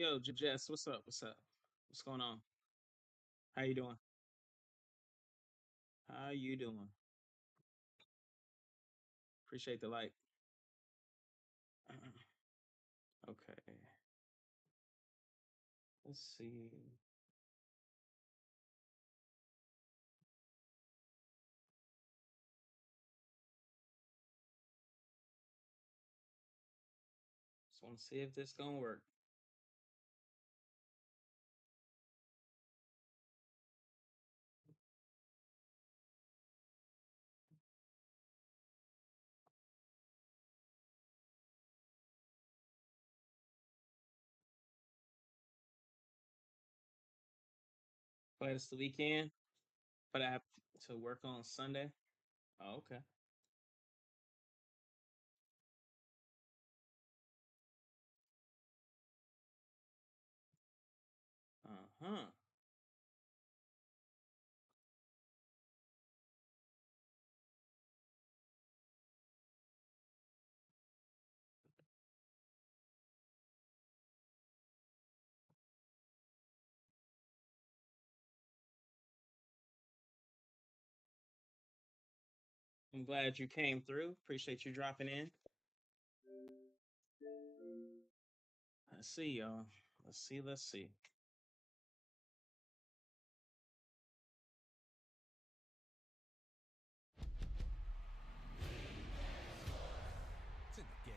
Yo, Jess, what's up? What's up? What's going on? How you doing? How you doing? Appreciate the like. Okay, let's see. Just want to see if this gonna work. Play this the weekend, but I have to work on Sunday. Oh, okay. Uh-huh. I'm glad you came through. Appreciate you dropping in. Let's see, y'all. Let's see. Let's see. It's in the game.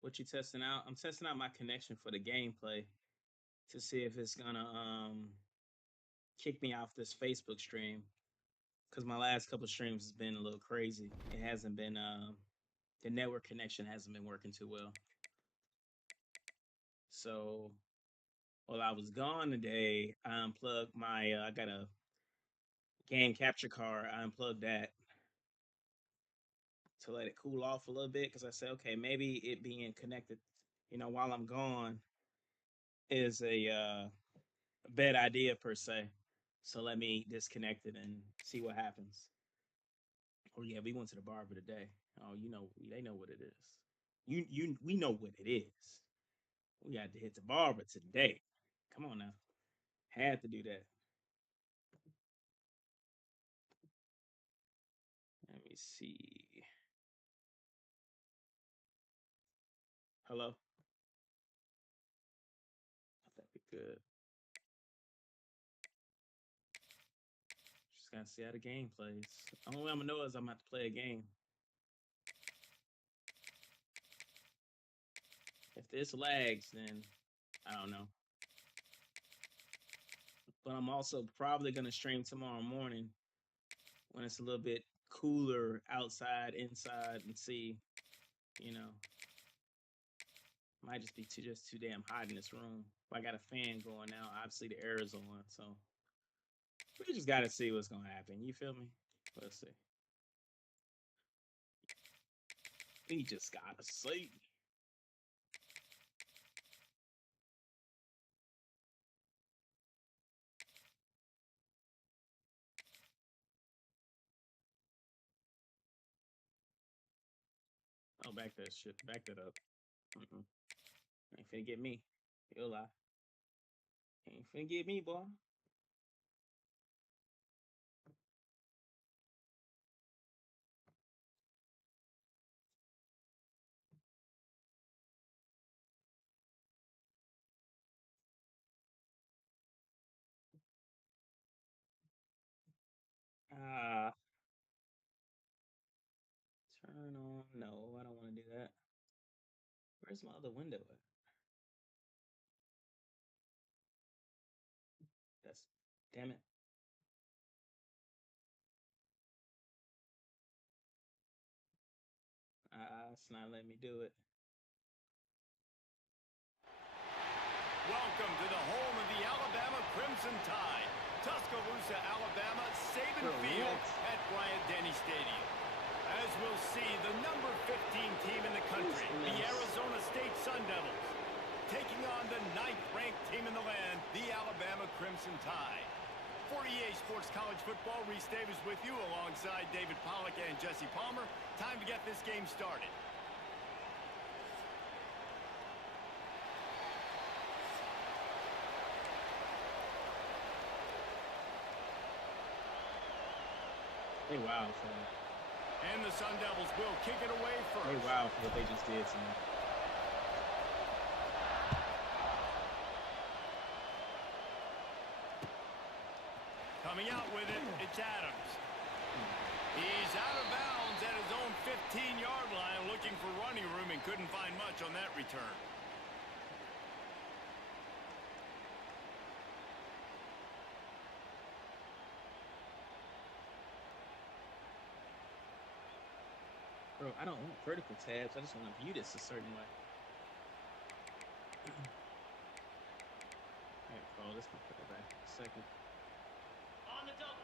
What you testing out? I'm testing out my connection for the gameplay to see if it's gonna kick me off this Facebook stream because my last couple streams has been a little crazy. It hasn't been the network connection hasn't been working too well. So while I was gone today, I unplugged my I got a game capture card. I unplugged that to let it cool off a little bit because I said, okay, maybe it being connected, while I'm gone is a bad idea per se. So let me disconnect it and see what happens. Oh yeah, we went to the barber today. Oh, they know what it is. We know what it is. We had to hit the barber today. Come on now. Had to do that. Let me see. Hello? That'd be good. Just gotta see how the game plays. Only way I'm gonna know is I'm gonna have to play a game. If this lags, then I don't know. But I'm also probably gonna stream tomorrow morning when it's a little bit cooler outside, inside, and see, you know, might just be too damn hot in this room. I got a fan going now. Obviously, the air is on, so we just gotta see what's gonna happen. You feel me? Let's see. We just gotta see. Oh, back that shit. Back that up. Mm-mm. Ain't finna get me. You'll lie. Ain't finna get me, boy. Ah, turn on. No, I don't want to do that. Where's my other window at? That's damn it. It's not letting me do it. Welcome to the home of the Alabama Crimson Tide, Tuscaloosa, Alabama, Saban Bro, Field what? at Bryant-Denny Stadium. As we'll see, the number 15 team in the country, the Arizona State Sun Devils, taking on the 9th-ranked team in the land, the Alabama Crimson Tide. Football. Reese Davis with you alongside David Pollack and Jesse Palmer. Time to get this game started. They wild for that. And the Sun Devils will kick it away first. They wild for what they just did to me. Coming out with it, it's Adams. He's out of bounds at his own 15-yard line, looking for running room and couldn't find much on that return. Bro, I don't want vertical tabs. I just want to view this a certain way. Alright, Paul, let's put it back in a second. On the double.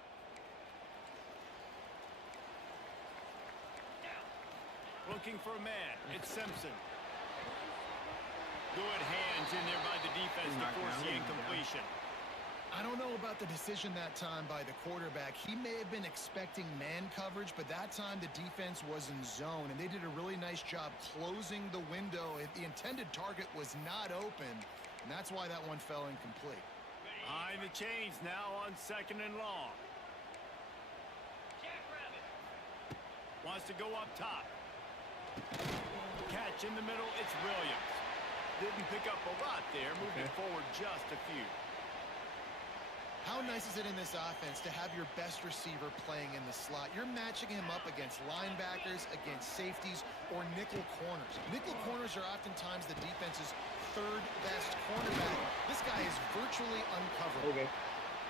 Looking for a man. It's Simpson. Good hands in there by the defense to force the incompletion. I don't know about the decision that time by the quarterback. He may have been expecting man coverage, but that time the defense was in zone, and they did a really nice job closing the window. The intended target was not open, and that's why that one fell incomplete. Behind the chains now on 2nd and long. Wants to go up top. Catch in the middle, it's Williams. Didn't pick up a lot there, moving forward just a few. How nice is it in this offense to have your best receiver playing in the slot? You're matching him up against linebackers, against safeties, or nickel corners. Nickel corners are oftentimes the defense's third best cornerback. This guy is virtually uncovered. Okay.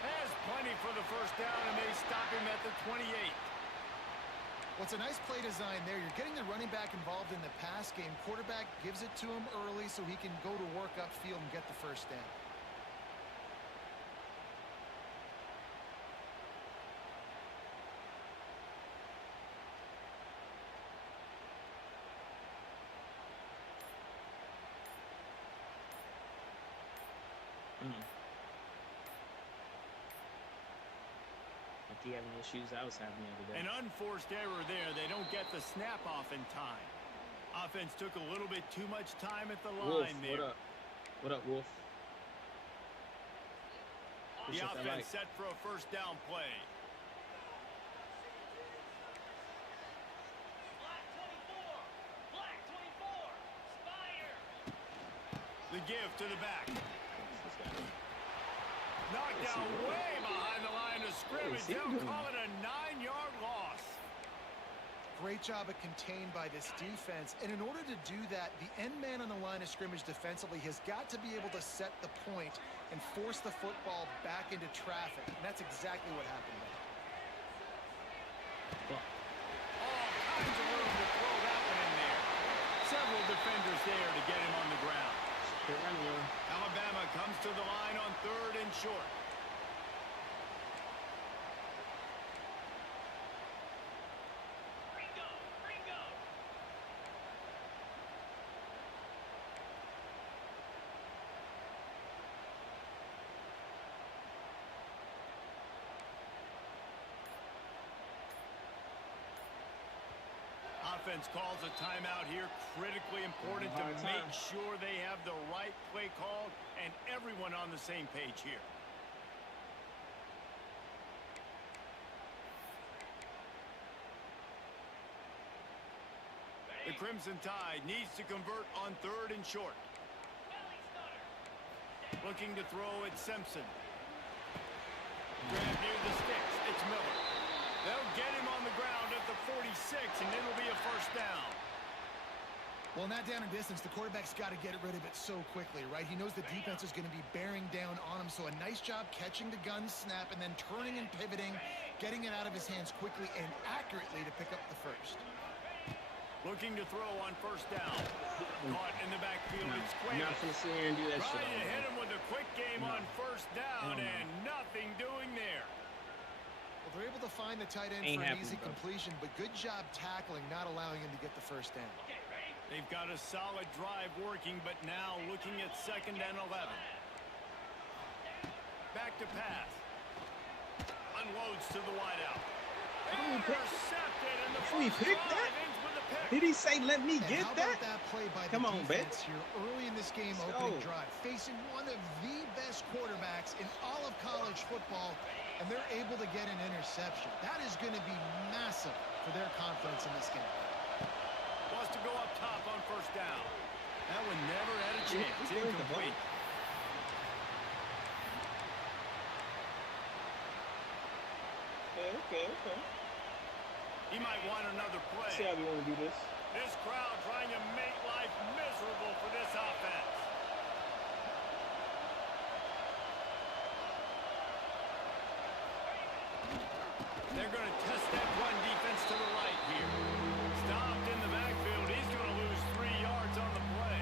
Has plenty for the first down, and they stop him at the 28. What's a nice play design there. You're getting the running back involved in the pass game. Quarterback gives it to him early so he can go to work upfield and get the first down. Like he having issues I was having the other day. An unforced error there. They don't get the snap off in time. Offense took a little bit too much time at the line Wolf, there. what up? What up, Wolf? The offense set for a first down play. The give to the back. Knocked down way behind the line of scrimmage. They'll call it a 9-yard loss. Great job of contained by this defense. And in order to do that, the end man on the line of scrimmage defensively has got to be able to set the point and force the football back into traffic. And that's exactly what happened there. All kinds of room to throw that one in there. Several defenders there to get him on the ground. Alabama comes to the line on 3rd and short. Offense calls a timeout here. Critically important to make sure they have the right play called and everyone on the same page here. The Crimson Tide needs to convert on 3rd and short. Looking to throw at Simpson. Grab near the sticks. It's Miller. They'll get him on the ground at the 46, and it'll be a first down. Well, in that down and distance, the quarterback's got to get rid of it so quickly, right? He knows the defense is going to be bearing down on him, so a nice job catching the gun snap and then turning and pivoting, getting it out of his hands quickly and accurately to pick up the first. Looking to throw on first down. Caught in the backfield. It's Quayle. Not gonna sit here and do that shit. Trying to hit him with a quick game on first down and nothing doing there. Well, they're able to find the tight end for an easy completion, but good job tackling, not allowing him to get the first down. They've got a solid drive working, but now looking at 2nd and 11. Back to pass. Unloads to the wideout. Did Intercepted, and the we first pick drive that? ends with a pick. Did he say let me And get how that? about that play by Come the on, baby. defense here early in this game, Let's opening go. drive, facing one of the best quarterbacks in all of college football, and they're able to get an interception. That is going to be massive for their confidence in this game. Wants to go up top on first down. That one never had a chance. Where's the ball? Incomplete. Okay. He might want another play. See how we want to do this. This crowd trying to make life miserable for this offense. They're going to test that run defense to the right here. Stopped in the backfield. He's going to lose 3 yards on the play.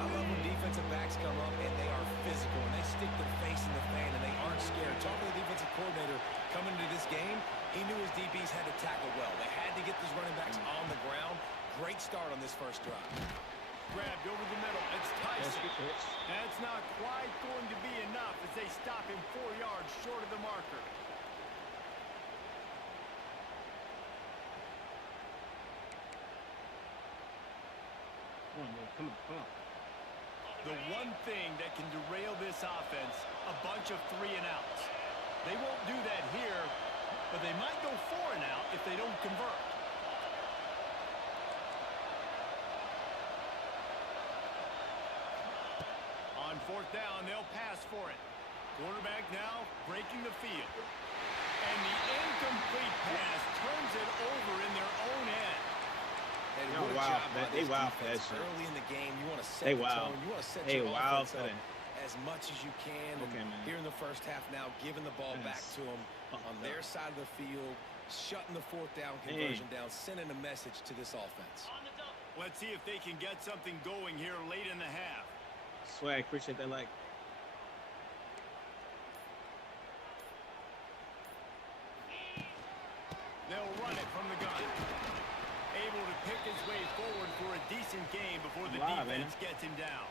I love when defensive backs come up and they are physical and they stick their face in the fan and they aren't scared. Talking to the defensive coordinator coming into this game, he knew his DBs had to tackle well. They had to get these running backs on the ground. Great start on this first drive. Grabbed over the middle. It's Tyson. That's not quite going to be enough as they stop him 4 yards short of the marker. Come on. The one thing that can derail this offense, a bunch of 3-and-outs. They won't do that here, but they might go 4-and-out if they don't convert. On fourth down, they'll pass for it. Quarterback now breaking the field. And the incomplete pass turns it over in their own end. And Yo, what a wow, job by they this wild for that defense. shit. Early in the game, you want to set They the wild. tone. You want to set They your wild offense for up that. as much as you can. Okay, And man. here in the first half now, giving the ball back Yes. to them on their side of the field, shutting the fourth down conversion down, sending a message to this offense. Let's see if they can get something going here late in the half. Swag, appreciate that like. They'll run it from the gun. Able to pick his way forward for a decent game before the Live, defense gets him down.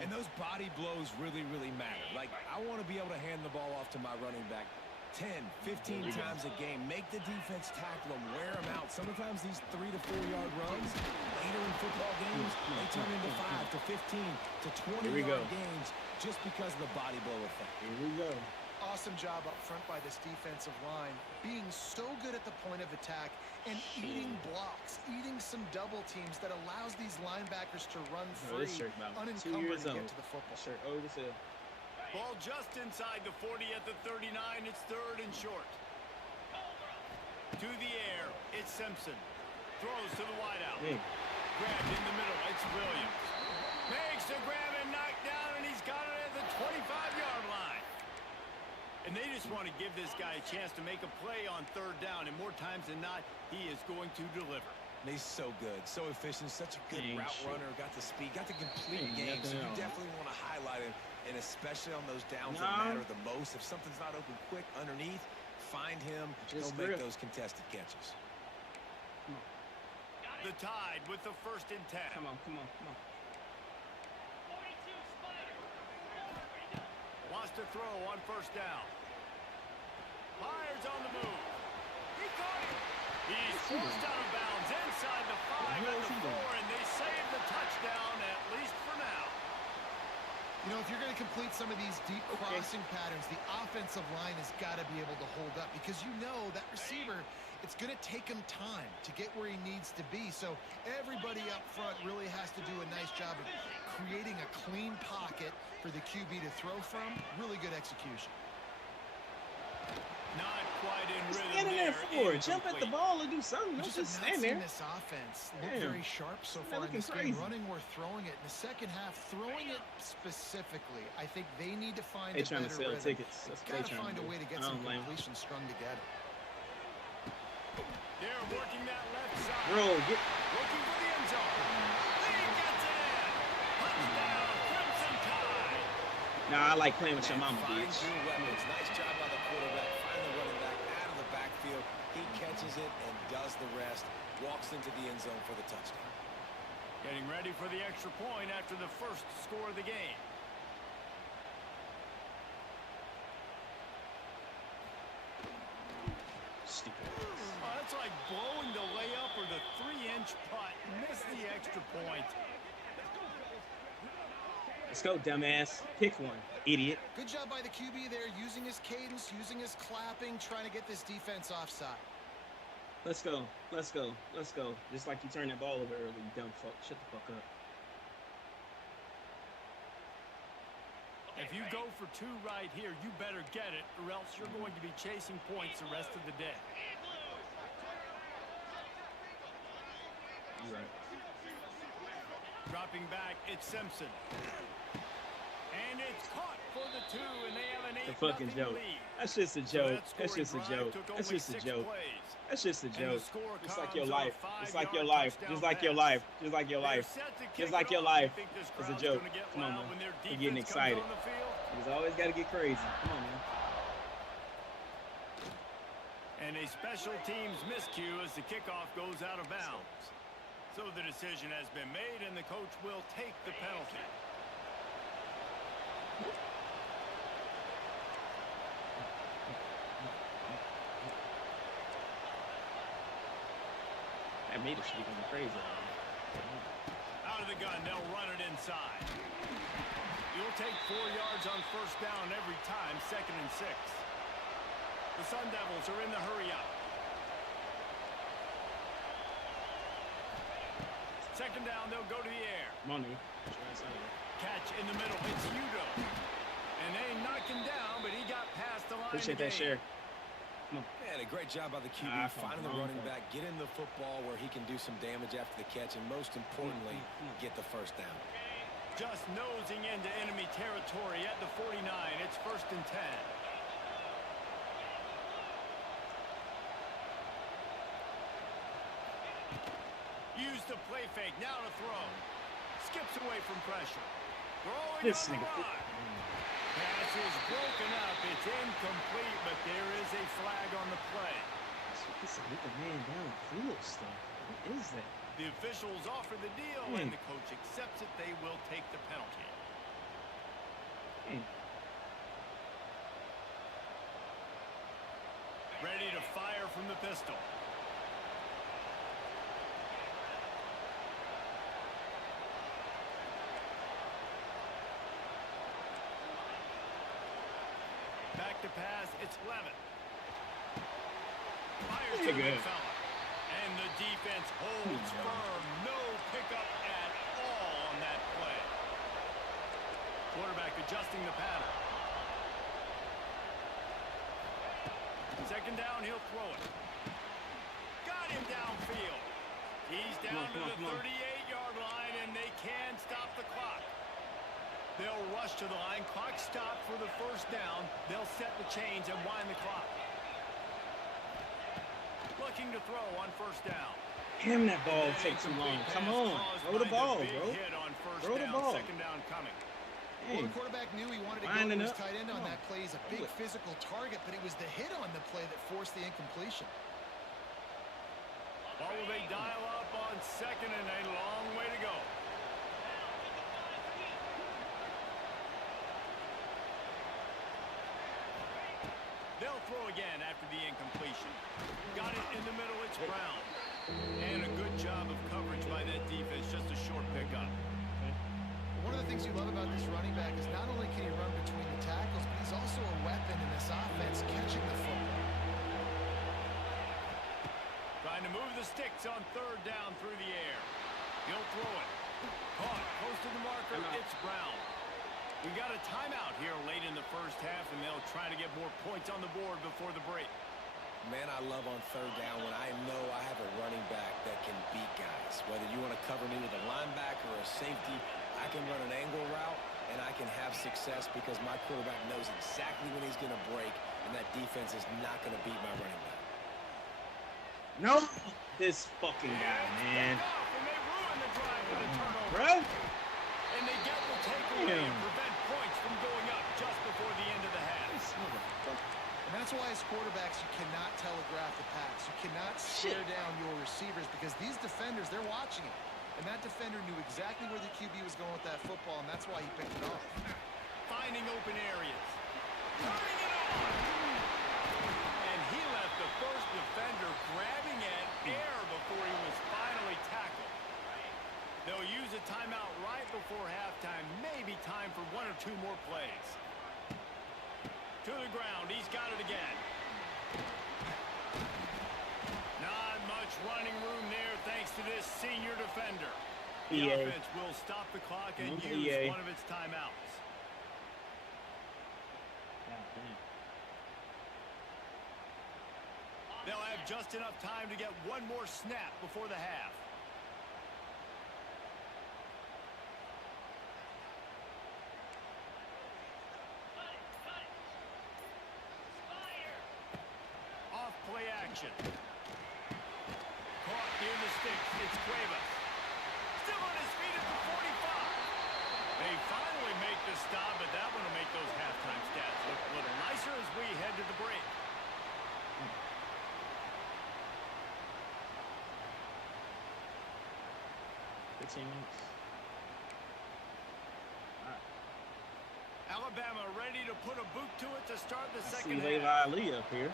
And those body blows really, really matter. Like, I want to be able to hand the ball off to my running back 10, 15 times a game. Make the defense tackle them, wear them out. Sometimes these 3 to 4 yard runs, later in football games, they turn into 5 to 15 to 20 yard games just because of the body blow effect. Here we go. Awesome job up front by this defensive line, being so good at the point of attack and eating blocks, eating some double teams that allows these linebackers to run free, This shirt about 2 unencumbered years and old. get to the football. Shirt old as hell. Ball just inside the 40 at the 39. It's 3rd and short. To the air, it's Simpson. Throws to the wideout. Hey. Grabbed in the middle, it's Williams. Makes the grab and knocked down, and he's got it at the 25-yard line. And they just want to give this guy a chance to make a play on 3rd down, and more times than not, he is going to deliver. And he's so good, so efficient, such a good route runner, got the speed, got the complete game, so you definitely want to highlight him, and especially on those downs that matter the most. If something's not open quick underneath, find him, he'll make those contested catches. The Tide with the 1st and 10. Come on. Wants to throw on 1st down. Fires on the move. He caught it. He's forced out of bounds inside the 5 and the 4, and they save the touchdown, at least for now. You know, if you're going to complete some of these deep crossing patterns, the offensive line has got to be able to hold up because you know that receiver, it's going to take him time to get where he needs to be. So everybody up front really has to do a nice job of creating a clean pocket for the QB to throw from. Really good execution. Not quite in rhythm Stand in there for it. Jump at the Incomplete. ball and do something. Don't just stand there. This offense look Damn. very sharp so They're far in looking this crazy. game. Running or throwing it in the second half, throwing it specifically. I think they need to find They a trying to better sell rhythm. tickets. That's what they Got to trying find to a do. way to get I some don't blame 'em. completions strung together. They're working that left side. Bro, get. Looking for the end zone. He gets it in. Touchdown, Crimson Tide. Nah, I like playing with your mama, Finds bitch. your weapons. Nice job by the quarterback. Find the running back out of the backfield. He catches it and does the rest. Walks into the end zone for the touchdown. Getting ready for the extra point after the 1st score of the game. Huge putt. Missed the extra point. Let's go, dumbass. Pick one, idiot. Good job by the QB there, using his cadence, using his clapping, trying to get this defense offside. Let's go. Let's go. Let's go. Just like you turned that ball over early, you dumb fuck. Shut the fuck up. If you go for 2 right here, you better get it, or else you're going to be chasing points the rest of the day. You're right. Dropping back, it's Simpson. And it's caught for the 2, and they have an 8-0 It's a fucking joke. lead. That's just a joke. That's just a joke. That's just a joke. That's just a joke. It's like your life. It's like your life. Just like your life. Just like your life. Just like your life. It's a joke. Come on, man. You're getting excited. You just always got to get crazy. Come on, man. And a special teams miscue as the kickoff goes out of bounds. So the decision has been made, and the coach will take the penalty. That made it should be going crazy. Out of the gun, they'll run it inside. You'll take 4 yards on first down every time, 2nd and 6. The Sun Devils are in the hurry-up. 2nd down, they'll go to the air. Come on, nigga. Catch in the middle, it's Udo. And they knocked him down, but he got past the line. Appreciate that share. Come on. Man, a great job by the QB, finding the running back, getting the football where he can do some damage after the catch, and most importantly, get the first down. Just nosing into enemy territory at the 49. It's 1st and 10. Use the play fake, now to throw. Skips away from pressure. Throwing This on the nigga. run. Pass is broken up. It's incomplete, but there is a flag on the play. This is with the man downfield stuff. What is that? The officials offer the deal, and the coach accepts it. They will take the penalty. Ready to fire from the pistol. Back to pass, it's Levitt. Fires to the fella. And the defense holds firm. No pickup at all on that play. Quarterback adjusting the pattern. 2nd down, he'll throw it. Got him downfield. He's down to the 38-yard line, and they can stop the clock. They'll rush to the line. Clock stopped for the first down. They'll set the chains and wind the clock. Looking to throw on first down. Damn, that ball takes too long. Come on. Throw the ball, bro. Throw the ball. 2nd down coming. Well, the quarterback knew he wanted to go to his tight end on that play. He's a big physical target, but it was the hit on the play that forced the incompletion. Well, they dial up on 2nd and a long way to go. They'll throw again after the incompletion. Got it in the middle, it's Brown. And a good job of coverage by that defense, just a short pickup. One of the things you love about this running back is not only can he run between the tackles, but he's also a weapon in this offense, catching the football. Trying to move the sticks on 3rd down through the air. He'll throw it. Caught, close to the marker, it's Brown. We got a timeout here late in the first half, and they'll try to get more points on the board before the break. Man, I love on 3rd down when I know I have a running back that can beat guys. Whether you want to cover me with a linebacker or a safety, I can run an angle route, and I can have success because my quarterback knows exactly when he's going to break, and that defense is not going to beat my running back. No, this fucking guy, man. And they ruin the drive with a turnover. Bro. And they get the takeaway and prevent points from going up just before the end of the half. And that's why as quarterbacks, you cannot telegraph the pass. You cannot stare down your receivers because these defenders, they're watching it. And that defender knew exactly where the QB was going with that football, and that's why he picked it off. Finding open areas. Turning it on. And he left the first defender grabbing at air before he was finally tackled. timeout right before halftime. Maybe time for 1 or 2 more plays. To the ground. He's got it again. Not much running room there thanks to this senior defender. The offense will stop the clock and use one of its timeouts. They'll have just enough time to get one more snap before the half. Off play action. Caught near the sticks. It's Griff. Still on his feet at the 45. They finally make the stop, but that one will make those halftime stats look a little nicer as we head to the break. Alabama ready to put a boot to it to start the second half. Levi Ali up here.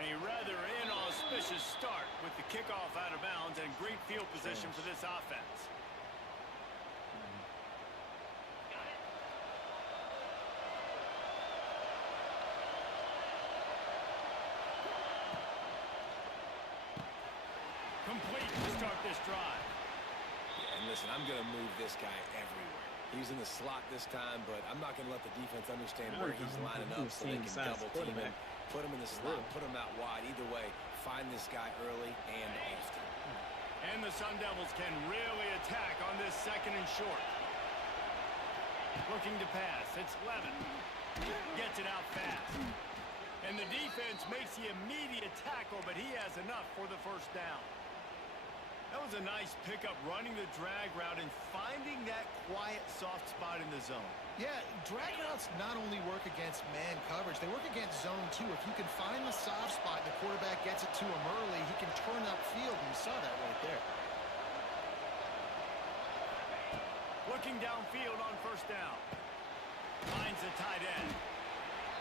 A rather inauspicious start with the kickoff out of bounds and great field position for this offense. Complete to start this drive. Yeah, and listen, I'm going to move this guy everywhere. He's in the slot this time, but I'm not going to let the defense understand where he's lining up so they can double team him. Put him in the slot, put him out wide. Either way, find this guy early and often. And the Sun Devils can really attack on this second and short. Looking to pass. It's Levin. Gets it out fast. And the defense makes the immediate tackle, but he has enough for the first down. That was a nice pickup, running the drag route and finding that quiet, soft spot in the zone. Yeah, drag routes not only work against man coverage, they work against zone too. If you can find the soft spot and the quarterback gets it to him early, he can turn upfield, and you saw that right there. Looking downfield on first down. Finds the tight end.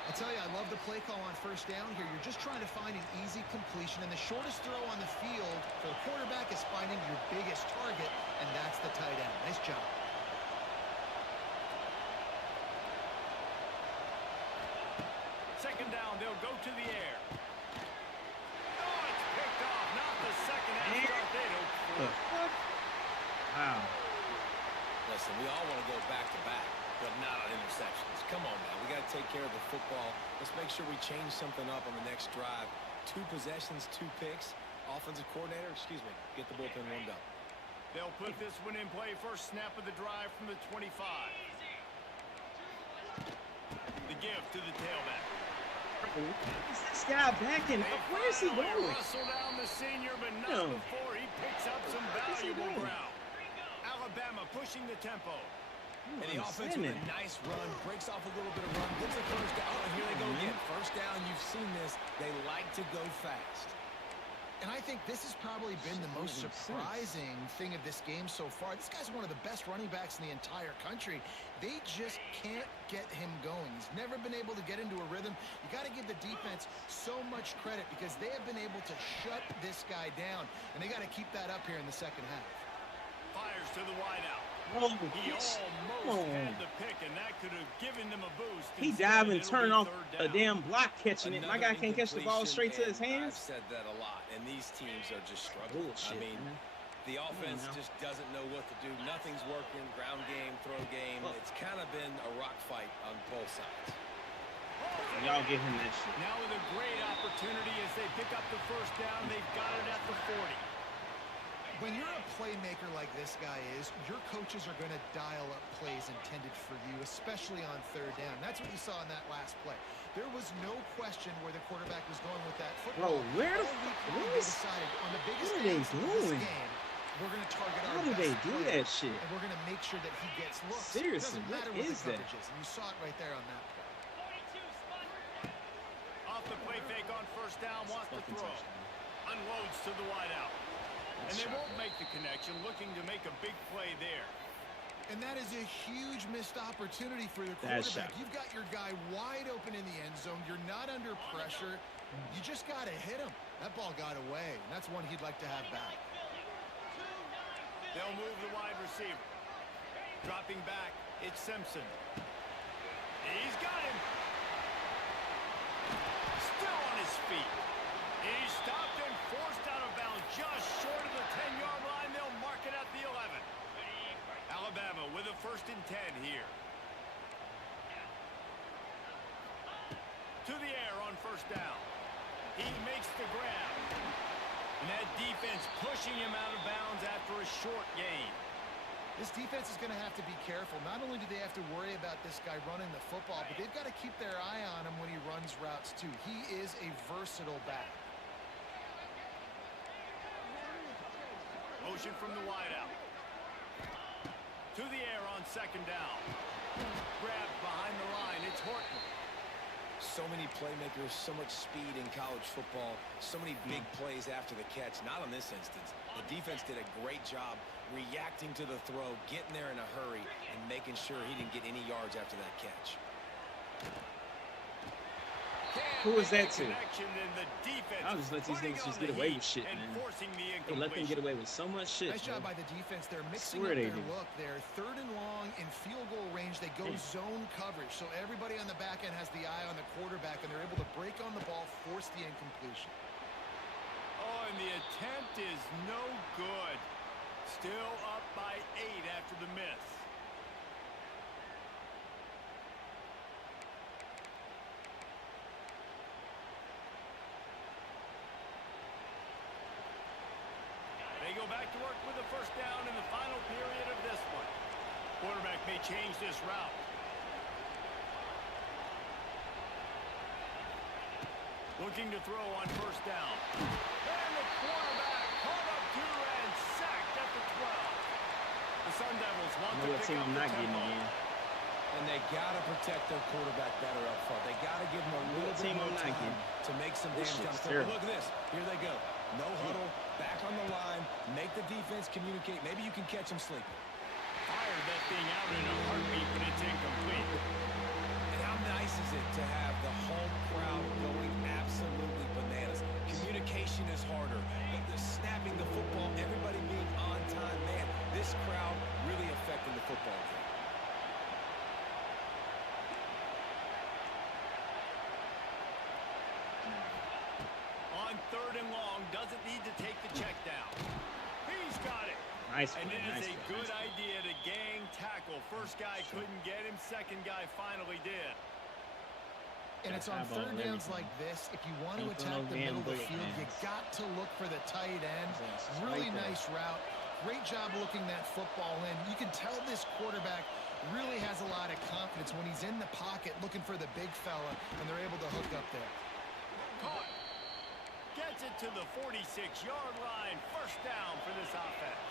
I tell you, I love the play call on first down here. You're just trying to find an easy completion, and the shortest throw on the field for the quarterback is finding your biggest target, and that's the tight end. Nice job. Second down, they'll go to the air. Oh, it's picked off. Not the second half start they'd hoped for. Wow. Listen, we all want to go back-to-back, but not on interceptions. Come on, man. We got to take care of the football. Let's make sure we change something up on the next drive. 2 possessions, 2 picks. Offensive coordinator, get the bullpen warmed up. They'll put this one in play. First snap of the drive from the 25. The give to the tailback. Is this guy backing up? Where is he going? Rustle down the senior, but not before he picks up some valuable ground. Alabama pushing the tempo. And the offense with a nice run, breaks off a little bit of run, gets a first down, and here they go again. First down, you've seen this. They like to go fast. And I think this has probably been the most surprising thing of this game so far. This guy's one of the best running backs in the entire country. They just can't get him going. He's never been able to get into a rhythm. You got to give the defense so much credit because they have been able to shut this guy down, and they got to keep that up here in the second half. Fires to the wideout. Oh, he almost had the pick, and that could have given them a boost. He dived and turned off a damn block catching it. My guy can't catch the ball straight to his hands. I've said that a lot, and these teams are just struggling. Bullshit, I mean, the offense just doesn't know what to do. Nothing's working. Ground game, throw game. It's kind of been a rock fight on both sides. Y'all give him that shit. Now with a great opportunity as they pick up the first down, they've got it at the 40. When you're a playmaker like this guy is, your coaches are going to dial up plays intended for you, especially on third down. That's what you saw in that last play. There was no question where the quarterback was going with that football. Bro, where they decided on the biggest what are they doing? Game, we're going to target our How do they do player, that shit? and we're going to make sure that he gets looks. Seriously, it doesn't matter what what is the that? coverage is, and you saw it right there on that play. Off the play fake on first down, wants to throw. Unloads to the wideout. And they won't make the connection, looking to make a big play there. And that is a huge missed opportunity for the That's quarterback. shocking. You've got your guy wide open in the end zone. You're not under pressure. You just got to hit him. That ball got away, and that's one he'd like to have back. They'll move the wide receiver. Dropping back, it's Simpson. He's got him. Still on his feet. He's stopped and forced out of bounds just short of the 10-yard line. They'll mark it at the 11. Alabama with a 1st and 10 here. To the air on 1st down. He makes the grab. And that defense pushing him out of bounds after a short gain. This defense is going to have to be careful. Not only do they have to worry about this guy running the football, but they've got to keep their eye on him when he runs routes too. He is a versatile back. Motion from the wideout. To the air on 2nd down. Grab behind the line. It's Horton. So many playmakers, so much speed in college football, so many big plays after the catch. Not in this instance. The defense did a great job reacting to the throw, getting there in a hurry, and making sure he didn't get any yards after that catch. Who was that to? I'll just let these niggas just get away with shit, man. They let them get away with so much shit. Nice job by the defense. They're mixing Swear up they their do. look. They're 3rd and long in field goal range. They go zone coverage. So everybody on the back end has the eye on the quarterback, and they're able to break on the ball, force the incompletion. Oh, and the attempt is no good. Still up by 8 after the miss. They go back to work with the 1st down in the final period of this one. Quarterback may change this route. Looking to throw on 1st down. And the quarterback caught up to and sacked at the 12. The Sun Devils want to What pick team up I'm the not getting tempo. again? And they got to protect their quarterback better up front. They got to give him a little bit team more I'm not time getting? to make some This damage down shit's the field. terrible. Look at this. Here they go. No huddle, back on the line, make the defense communicate. Maybe you can catch them sleeping. Fired that thing out in a heartbeat, but it's incomplete. And how nice is it to have the home crowd going absolutely bananas? Communication is harder. The snapping the football, everybody being on time. Man, this crowd really affecting the football game. On 3rd and long, doesn't need to take the check down. He's got it. Nice And one, it nice is a one, good nice one. idea to gang tackle. First guy couldn't get him. Second guy finally did. And it's on Eyeball 3rd downs everything. like this. If you want to Ain't attack no the middle of the bullet, field, man. you got to look for the tight end. Yes, Really right there. nice route. Great job looking that football in. You can tell this quarterback really has a lot of confidence when he's in the pocket looking for the big fella, and they're able to hook up there. Caught. Gets it to the 46-yard line. First down for this offense.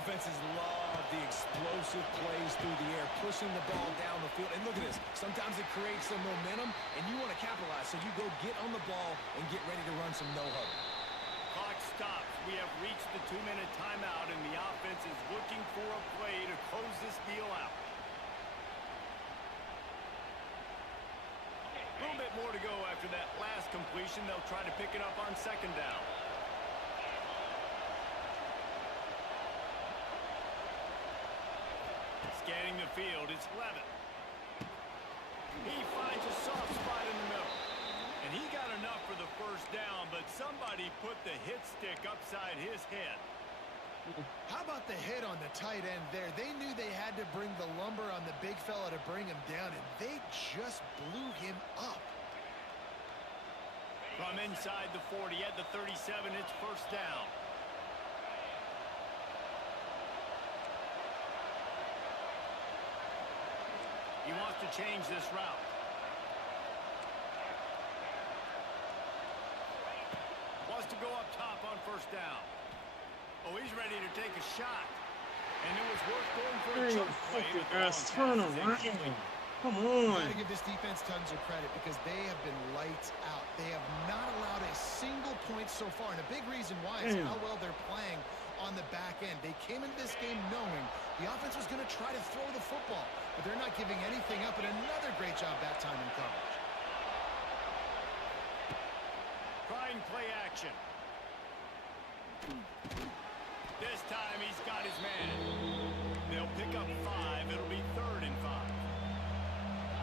Offenses love the explosive plays through the air, pushing the ball down the field. And look at this. Sometimes it creates some momentum, and you want to capitalize. So you go get on the ball and get ready to run some no-huddle. Clock stops. We have reached the 2-minute timeout, and the offense is looking for a play to close this deal out. A little bit more to go after that last completion. They'll try to pick it up on 2nd down. Scanning the field, it's Levitt. He finds a soft spot in the middle. And he got enough for the first down, but somebody put the hit stick upside his head. How about the hit on the tight end there? They knew they had to bring the lumber on the big fella to bring him down, and they just blew him up. From inside the 40 at the 37, it's first down. He wants to change this route. Wants to go up top on first down. Oh, he's ready to take a shot. And it was worth going for a jump play. Fucking but the long ass, turn pass is around. incomplete. Come You on. got to give this defense tons of credit because they have been lights out. They have not allowed a single point so far, and a big reason why is Damn. how well they're playing on the back end. They came into this game knowing the offense was going to try to throw the football, but they're not giving anything up, and another great job that time in coverage. Trying play action. This time he's got his man. They'll pick up 5. It'll be 3rd and 5.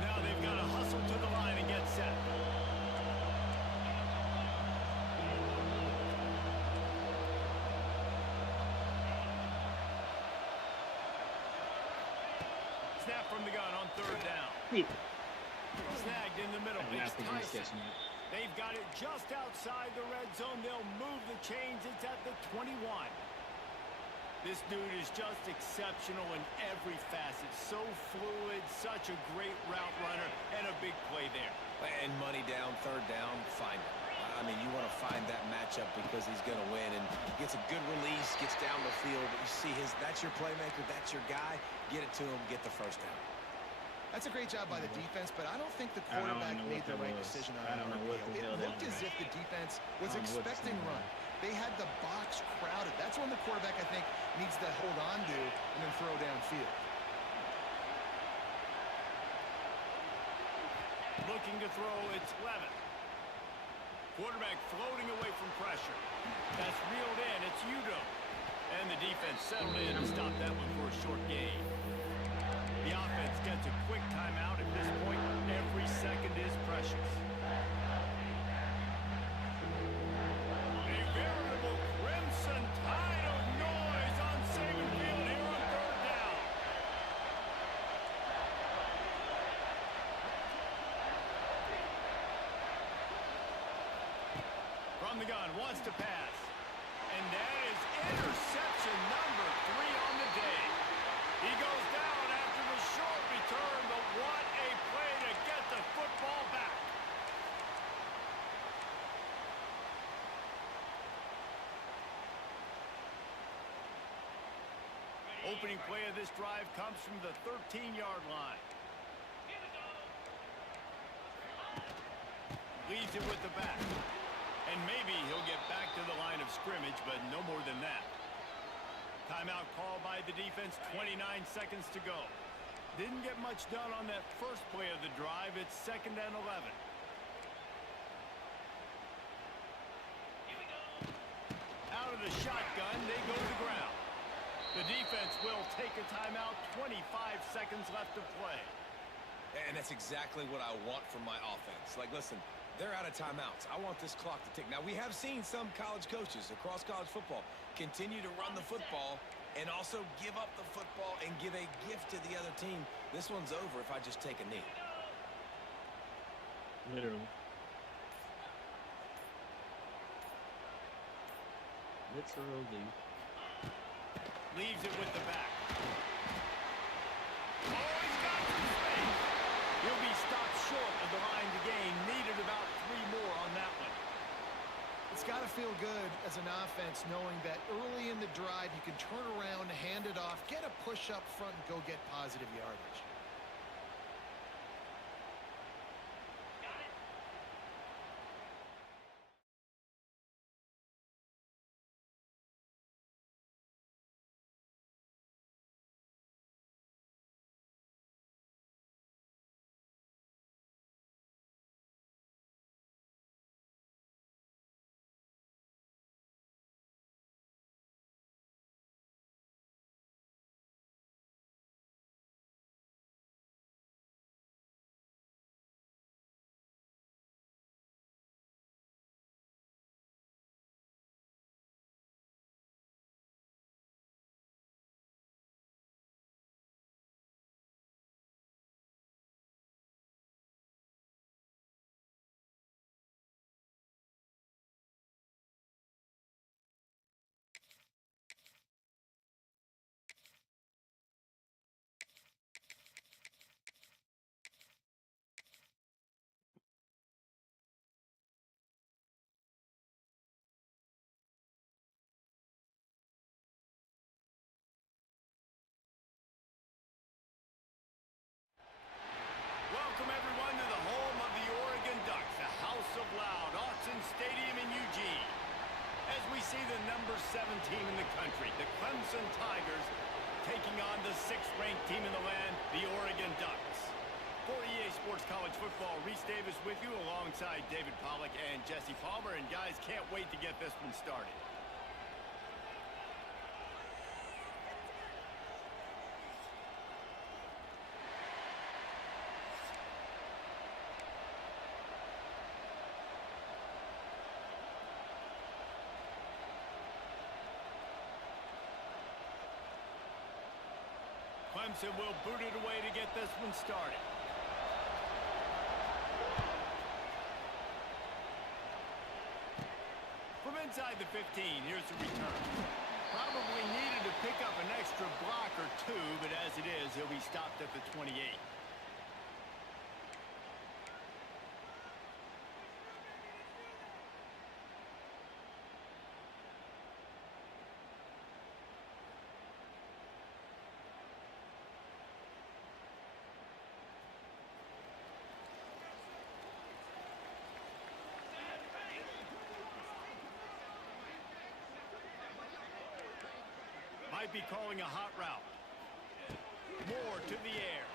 Now they've got to hustle to the line and get set. Snap from the gun on 3rd down. Snagged in the middle. It's Tyson. They've got it just outside the red zone. They'll move the chains. It's at the 21. This dude is just exceptional in every facet. So fluid, such a great route runner, and a big play there. And money down, 3rd down, find him. I mean, you want to find that matchup because he's going to win, and gets a good release, gets down the field. You see that's your playmaker, that's your guy. Get it to him, get the 1st down. That's a great job by the defense, but I don't think the quarterback made the right decision on that RPO. It looked as if the defense was expecting run. They had the box crowded. That's when the quarterback, I think, needs to hold on to and then throw downfield. Looking to throw, it's Levin. Quarterback floating away from pressure. That's reeled in, it's Udo. And the defense settled in to stop that one for a short gain. The offense gets a quick timeout. At this point, every second is precious. A veritable crimson tide of noise on Saban Field here on 3rd down. From the gun, wants to pass. And that is interception number 3 on the day. He goes down after the short return, but what a play to get the football back. Opening play of this drive comes from the 13-yard line. Leaves it with the back. And maybe he'll get back to the line of scrimmage, but no more than that. Timeout called by the defense, 29 seconds to go. Didn't get much done on that first play of the drive. It's 2nd and 11. Out of the shotgun, they go to the ground. The defense will take a timeout, 25 seconds left to play. And that's exactly what I want from my offense. Like, listen, they're out of timeouts. I want this clock to tick. Now, we have seen some college coaches across college football continue to run the football and also give up the football and give a gift to the other team. This one's over if I just take a knee. Literally. Literally. Leaves it with the back. Oh, he's got some space. He'll be stopped short of the line to gain. Needed about 3 more on that one. It's got to feel good as an offense knowing that early in the drive you can turn around, hand it off, get a push up front, and go get positive yardage. Clemson Tigers taking on the 6th-ranked team in the land, the Oregon Ducks. For EA Sports College Football, Reese Davis with you alongside David Pollack and Jesse Palmer. And guys, can't wait to get this one started. Clemson will boot it away to get this one started. From inside the 15, here's the return. Probably needed to pick up an extra block or two, but as it is, he'll be stopped at the 28. Might be calling a hot route. More to the air.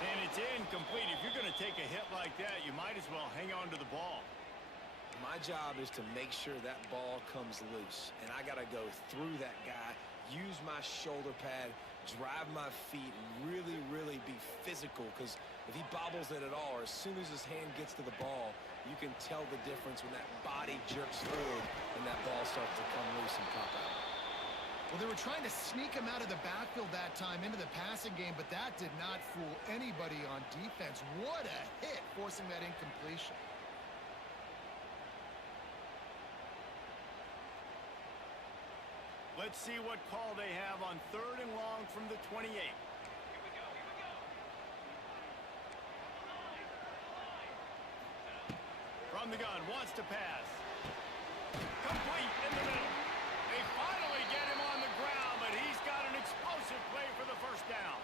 And it's incomplete. If you're going to take a hit like that, you might as well hang on to the ball. My job is to make sure that ball comes loose. And I got to go through that guy, use my shoulder pad, drive my feet, and really, really be physical. Because if he bobbles it at all, or as soon as his hand gets to the ball, you can tell the difference when that body jerks through and that ball starts to come loose and pop out. Well, they were trying to sneak him out of the backfield that time into the passing game, but that did not fool anybody on defense. What a hit, forcing that incompletion. Let's see what call they have on 3rd and long from the 28. From the gun, wants to pass. Complete in the middle. They finally get him on the ground, but he's got an explosive play for the first down.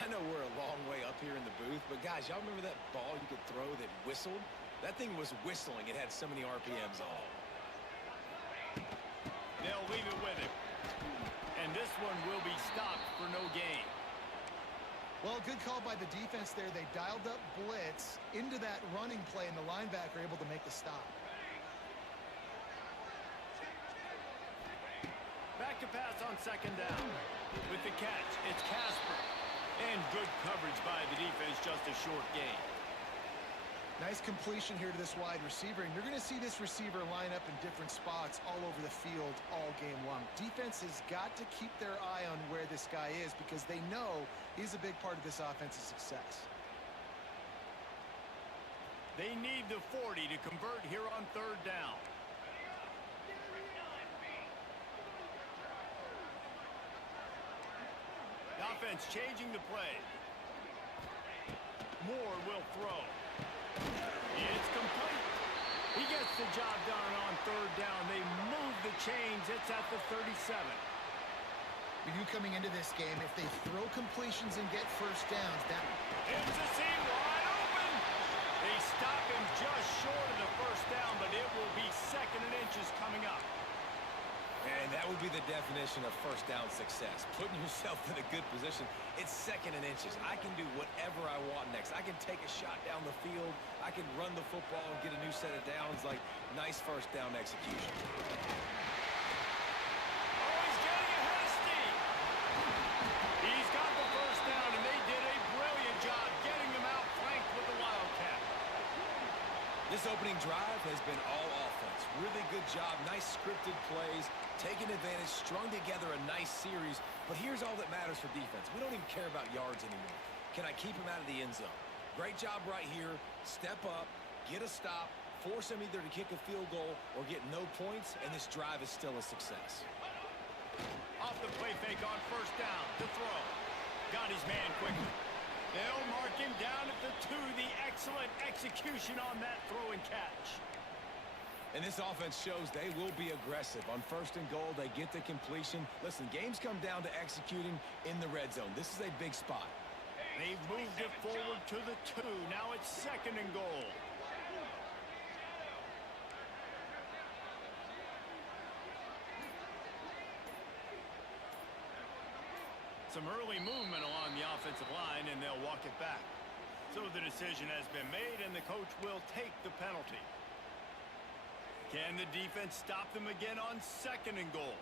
I know we're a long way up here in the booth, but guys, y'all remember that ball you could throw that whistled? That thing was whistling. It had so many RPMs on it. They'll leave it with him. And this one will be stopped for no gain. Well, good call by the defense there. They dialed up blitz into that running play, and the linebacker able to make the stop. Back to pass on 2nd down. With the catch, it's Casper. And good coverage by the defense, just a short gain. Nice completion here to this wide receiver, and you're going to see this receiver line up in different spots all over the field all game long. Defense has got to keep their eye on where this guy is because they know he's a big part of this offense's success. They need the 40 to convert here on 3rd down. The offense changing the play. Moore will throw. It's complete. He gets the job done on 3rd down. They move the chains. It's at the 37. We knew coming into this game, if they throw completions and get first downs, that... It's a seam wide open. They stop him just short of the first down, but it will be 2nd and inches coming up. And that would be the definition of first down success. Putting yourself in a good position. It's 2nd and inches. I can do whatever I want next. I can take a shot down the field. I can run the football and get a new set of downs. Like, nice first down execution. Oh, he's getting ahead of steam. He's got the first down, and they did a brilliant job getting them out flanked with the Wildcat. This opening drive has been all offense. Really good job. Nice scripted plays. Taking advantage, strung together a nice series. But here's all that matters for defense. We don't even care about yards anymore. Can I keep him out of the end zone? Great job right here. Step up, get a stop, force him either to kick a field goal or get no points, and this drive is still a success. Off the play fake on 1st down to throw. Got his man quickly. They'll mark him down at the 2. The excellent execution on that throw and catch. And this offense shows they will be aggressive. On 1st and goal, they get the completion. Listen, games come down to executing in the red zone. This is a big spot. They've moved it forward to the 2. Now it's 2nd and goal. Some early movement along the offensive line, and they'll walk it back. So the decision has been made, and the coach will take the penalty. Can the defense stop them again on 2nd and goal?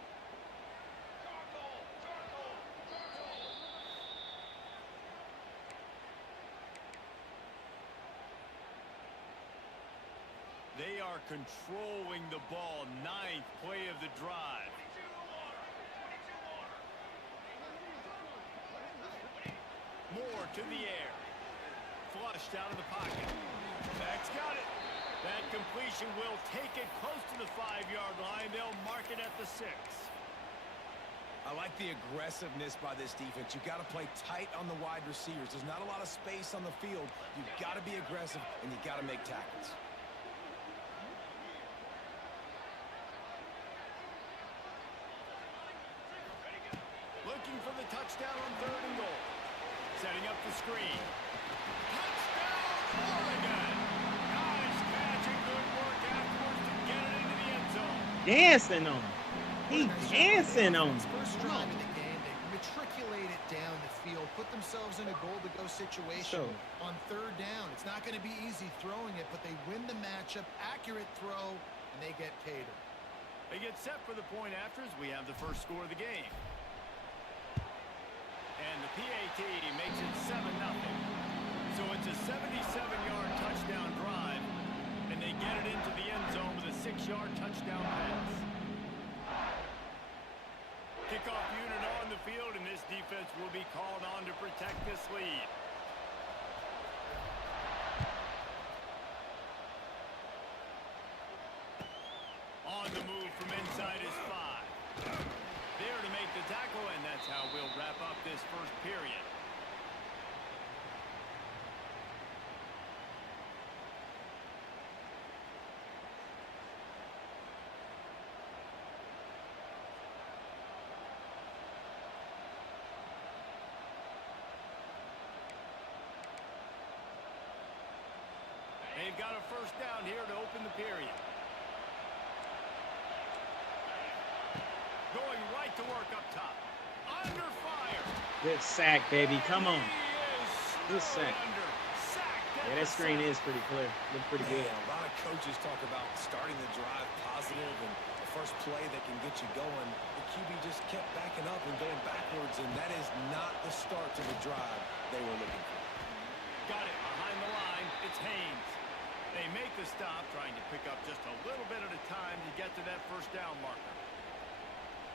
They are controlling the ball. 9th play of the drive. Moore to the air. Flushed out of the pocket. Max got it. That completion will take it close to the 5-yard line. They'll mark it at the 6. I like the aggressiveness by this defense. You've got to play tight on the wide receivers. There's not a lot of space on the field. You've got to be aggressive, and you've got to make tackles. Looking for the touchdown on 3rd and goal. Setting up the screen. Touchdown, Oregon! Nice catch and good work afterwards to get it into the end zone. Dancing on him. He dancing on him. First drive of the game, they matriculate it down the field, put themselves in a goal-to-go situation on 3rd down. It's not going to be easy throwing it, but they win the matchup, accurate throw, and they get catered. They get set for the point after as we have the first score of the game. And the PAT makes it 7-0. So it's a 77-yard touchdown drive, and they get it into the end zone with a 6-yard touchdown pass. Kickoff unit on the field, and this defense will be called on to protect this lead. On the move from inside is 5. There to make the tackle, and that's how we'll wrap up this first period. They've got a first down here to open the period. Going right to work up top. Under fire. Good sack, baby. Come on. Good sack. Yeah, that screen is pretty clear. Looked pretty good. A lot of coaches talk about starting the drive positive and the first play that can get you going. The QB just kept backing up and going backwards, and that is not the start to the drive they were looking for. Got it behind the line. It's Haynes. They make the stop, trying to pick up just a little bit at a time to get to that first down marker.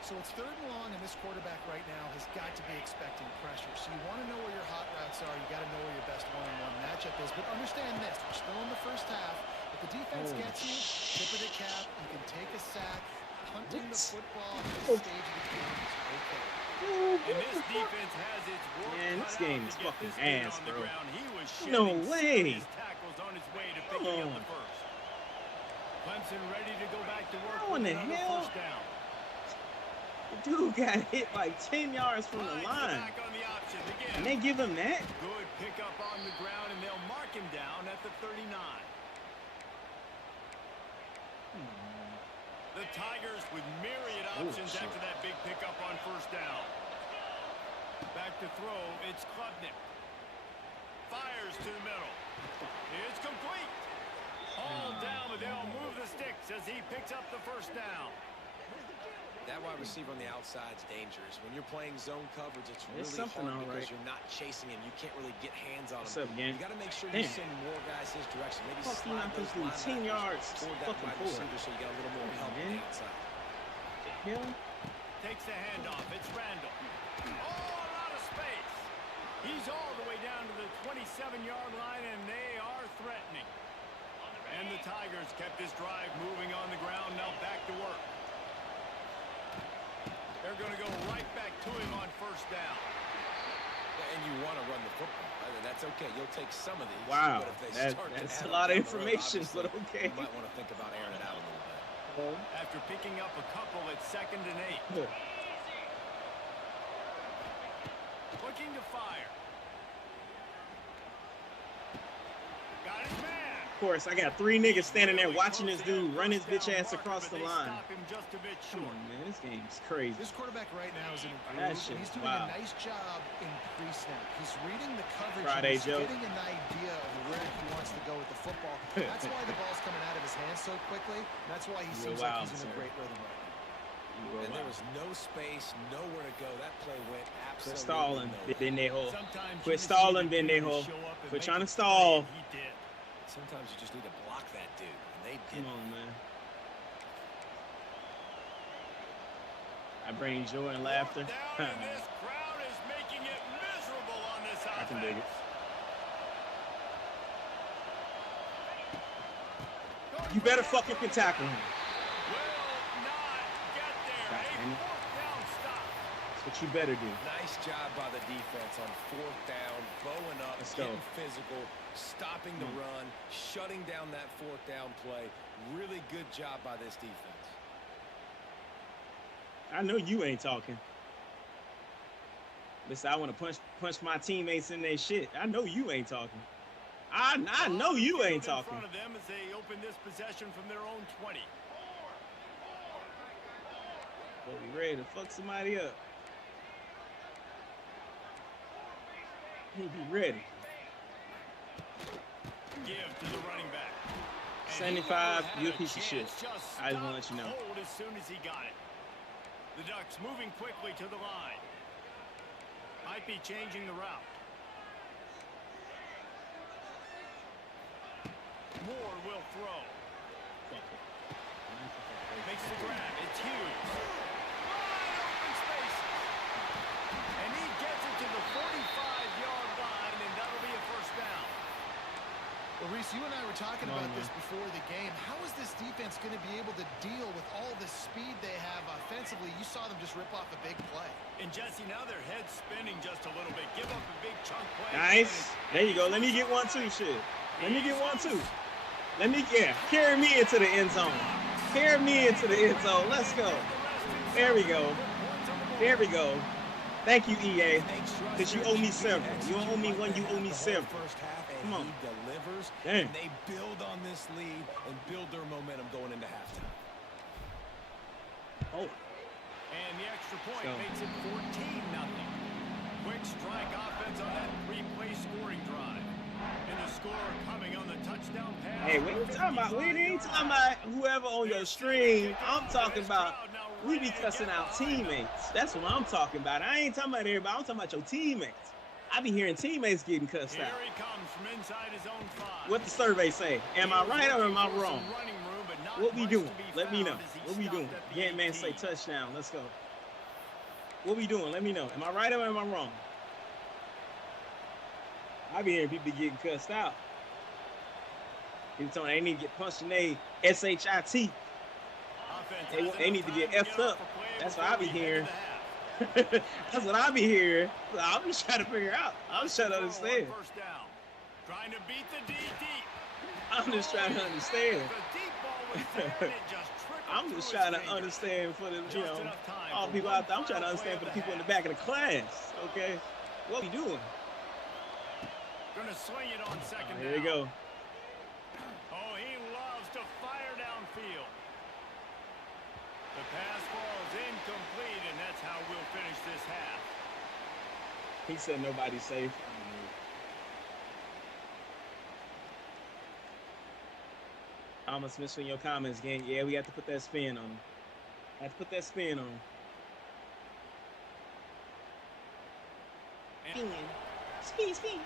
So it's 3rd and long, and this quarterback right now has got to be expecting pressure. So you want to know where your hot routes are. You got to know where your best one-on-one matchup is. But understand this: we're still in the first half. If the defense gets you, tip of the cap, you can take a sack. Punting the football at this stage of the game is okay. And this defense has its work. Man, this game is fucking ass, bro. He was No way. his tackles on his way to picking up the first. Clemson ready to go back to work. How in the hell? First down. The dude got hit like 10 yards from the line. And they give him that? Good pickup on the ground, and they'll mark him down at the 39. The Tigers with myriad options after that big pickup on first down. Back to throw, it's Klubnik. Fires to the middle. It's complete. All down, but they'll move the sticks as he picks up the first down. That wide receiver on the outside is dangerous. When you're playing zone coverage, it's really hard because you're not chasing him. You can't really get hands on him. What's up, gang? You got to make sure you send more guys his direction. Maybe slide those 10 yards toward that wide receiver so you got a little more help on the outside. Hill takes the handoff. It's Randall. Oh, a lot of space. He's all the way down to the 27-yard line, and they are threatening. And the Tigers kept this drive moving on the ground. Now back to work. They're going to go right back to him on first down. And you want to run the football. That's okay. You'll take some of these. Wow, but if they that's a lot of information, but okay. You might want to think about airing it out a little bit. After picking up a couple at 2nd and 8. Looking to fire. Got his man. course, I got 3 niggas standing there watching this dude run his bitch ass across the line. Come on, man, this game's crazy. This quarterback right now is in a That groove, shit and he's is doing wild. a nice job in pre-snap. He's reading the coverage, Friday and he's joke. getting an idea of where he wants to go with the football. That's why the ball's coming out of his hands so quickly. That's why he seems like he's in a great rhythm right now. And there was no space, nowhere to go. That play went Quit absolutely stalling, nowhere. Bendejo. Quit stalling, Bendejo. Quit trying to stall. Sometimes you just need to block that dude, and they did. Come on, man. I bring joy and laughter. This crowd is making it miserable on this offense. I can dig it. You better fucking can tackle him. That's what you better do. Nice job by the defense on 4th down, bowing up, getting physical, stopping the run, shutting down that 4th down play. Really good job by this defense. I know you ain't talking. Listen, I want to punch my teammates in their shit. I know you ain't talking. I know you ain't talking. In front of them as they open this possession from their own 20. We'll be ready to fuck somebody up. He'll be ready. Give to the running back. 75, you a piece of shit. I just want to let you know. As soon as he got it. The Ducks moving quickly to the line. Might be changing the route. Moore will throw. Makes the grab. It's huge. Wide open spaces. And he gets it to the 45-yard line, and that'll be a first down. Well, Reese, you and I were talking about this before the game. How is this defense going to be able to deal with all the speed they have offensively? You saw them just rip off a big play. And Jesse, now their head's spinning just a little bit. Give up a big chunk play. Nice. There you go. Let me get one too, shit. Let me get one too. Let me carry me into the end zone. Carry me into the end zone. Let's go. There we go. There we go. Thank you, EA, because you owe me several. You don't owe me one, you owe me several. Come on. He delivers, Damn. and they build on this lead and build their momentum going into halftime. Oh. And the extra point makes it 14-0. Quick strike offense on that 3-play scoring drive. And the score coming on the touchdown pass. Hey, we ain't talking about whoever on your stream. I'm talking about we be cussing out teammates. That's what I'm talking about. I ain't talking about everybody. I'm talking about your teammates. I be hearing teammates getting cussed out. Here he comes from inside his own 5. What the survey say? Am I right or am I wrong? What we doing? Let me know. What we doing? Yeah, man, say touchdown. Let's go. What we doing? Let me know. Am I right or am I wrong? I be hearing people getting cussed out. People telling me they need to get punched in their SHIT. They need to get F'd up. That's what I be hearing. That's what I be hearing. So I'll be trying to figure out. I'm just trying to understand. Trying to beat the D deep. I'm just trying to understand. I'm just trying to understand for the, all the people out there. I'm trying to understand for the people in the back of the class. Okay, what we doing? Gonna swing it on second down. Here we go. Oh, he loves to fire downfield. The pass falls incomplete, and that's how we'll finish this half. He said nobody's safe. I almost missed in your comments, gang. Yeah, we have to put that spin on him. I have to put that spin on him. Spin.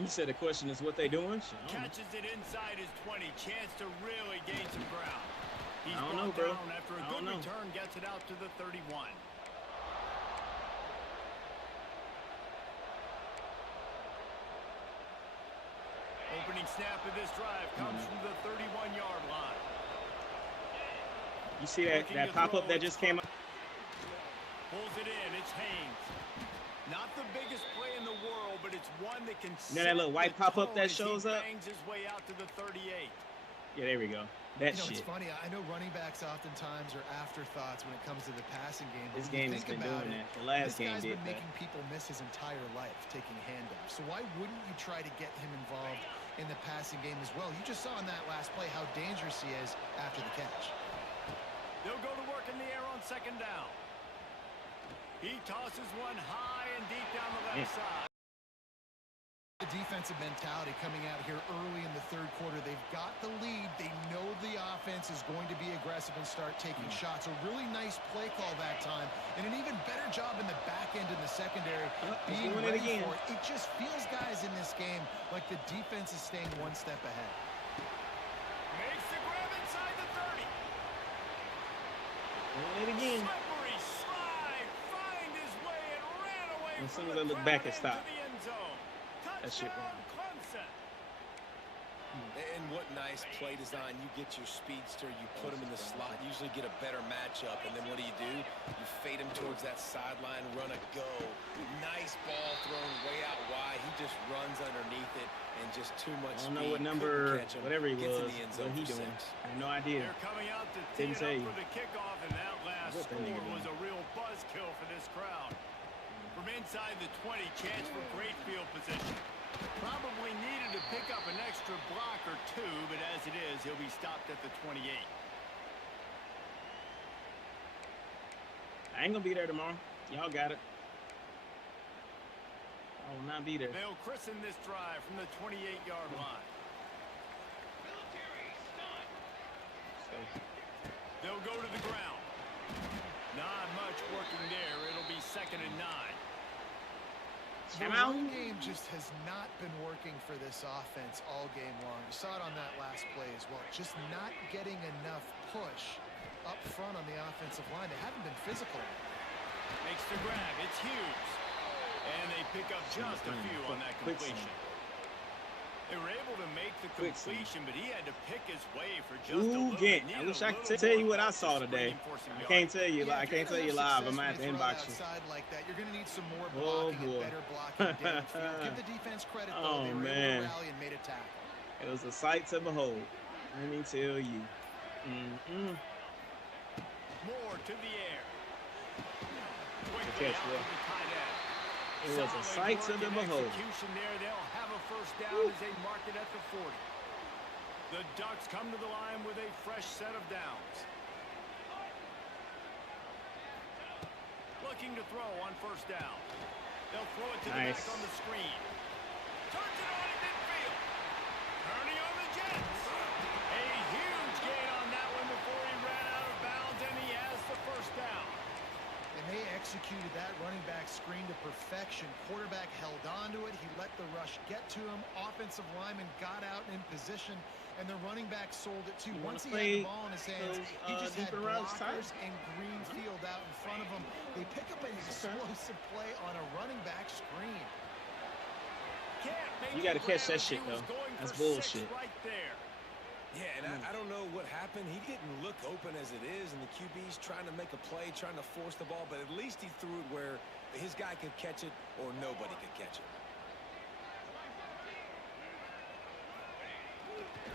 You said the question is what they doing? Catches it inside his 20. Chance to really gain some ground. He's I don't know, bro. down after a good return, gets it out to the 31. Opening snap of this drive comes from the 31-yard line. You see that pop-up that just came up? Pulls it in. It's Haynes. Not the biggest play in the world, but it's one that can. You know that little white pop-up that shows up? Bangs his way out to the 38. Yeah, there we go. That You know, it's shit. funny. I know running backs oftentimes are afterthoughts when it comes to the passing game. But This when you game has think been about doing it, that. The last this game guy's did been that. making people miss his entire life taking handoffs. So why wouldn't you try to get him involved in the passing game as well? You just saw in that last play how dangerous he is after the catch. They'll go to work in the air on second down. He tosses one high and deep down the left side. The defensive mentality coming out here early in the third quarter. They've got the lead. They know the offense is going to be aggressive and start taking shots. A really nice play call that time, and an even better job in the back end in the secondary being ready for it. It just feels, guys, in this game like the defense is staying one step ahead. Makes the grab inside the 30. Doing it again. Slippery slide, find his way and ran away As soon from as I the look crowd back, it into stopped. the end zone. That shit Touchdown, Clemson. And what nice play design. You get your speedster, you put him in the slot, usually get a better matchup, and then what do? You fade him towards that sideline, run a go. Nice ball thrown way out wide. He just runs underneath it, and just too much I don't speed. know what number, whatever he Gets was, in the end zone what he for doing. 6. I have no idea. They're coming out to tee Didn't it say. up for the kickoff, and that last What that nigga score was doing? a real buzzkill for this crowd. From inside the 20, chance for great field position. Probably needed to pick up an extra block or two, but as it is, he'll be stopped at the 28. I ain't gonna be there tomorrow. Y'all got it. I will not be there. They'll christen this drive from the 28-yard line. They'll go to the ground. Not much working there. It'll be 2nd and 9. The run game just has not been working for this offense all game long. You saw it on that last play as well. Just not getting enough push up front on the offensive line. They haven't been physical. Makes the grab. It's Hughes. And they pick up just a few on that completion. They were able to make the completion, but he had to pick his way for just a little bit. I wish I could tell you what I saw today. I can't tell you. I can't tell you live. I'm at the inbox. Like that, you're going to need some more blocking and better blocking downfield. Give the defense credit, though. They were able to rally and made a tackle. It was a sight to behold. Let me tell you. More to the air. Catch, boy. It was a sight to the behold. Execution there. They'll have a first down as they mark it at the 40. The Ducks come to the line with a fresh set of downs. Looking to throw on first down. They'll throw it to the back on the screen. Turns it on in midfield. Turning on the Jets. A huge gain on that one before he ran out of bounds, and he has the first down. And they executed that running back screen to perfection. Quarterback held on to it. He let the rush get to him. Offensive lineman got out in position, and the running back sold it too. Once he had the ball in his hands, he just had blockers and green field out in front of him. They pick up an explosive play on a running back screen. You got to catch that shit, though. That's bullshit. Right there. Yeah, and I don't know what happened. He didn't look open as it is, and the QB's trying to make a play, trying to force the ball, but at least he threw it where his guy could catch it or nobody could catch it.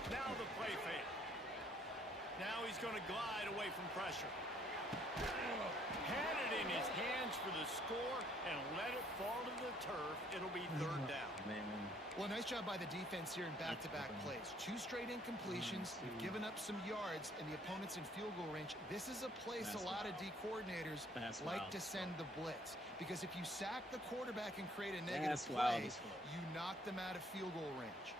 Now the play fake. Now he's going to glide away from pressure. Had it in his hands for the score and let it fall to the turf. It'll be 3rd down. Well, nice job by the defense here in back-to-back plays. 2 straight incompletions. You've given up some yards, and the opponent's in field goal range. This is a place a lot of D coordinators like to send the blitz. Because if you sack the quarterback and create a negative play, you knock them out of field goal range.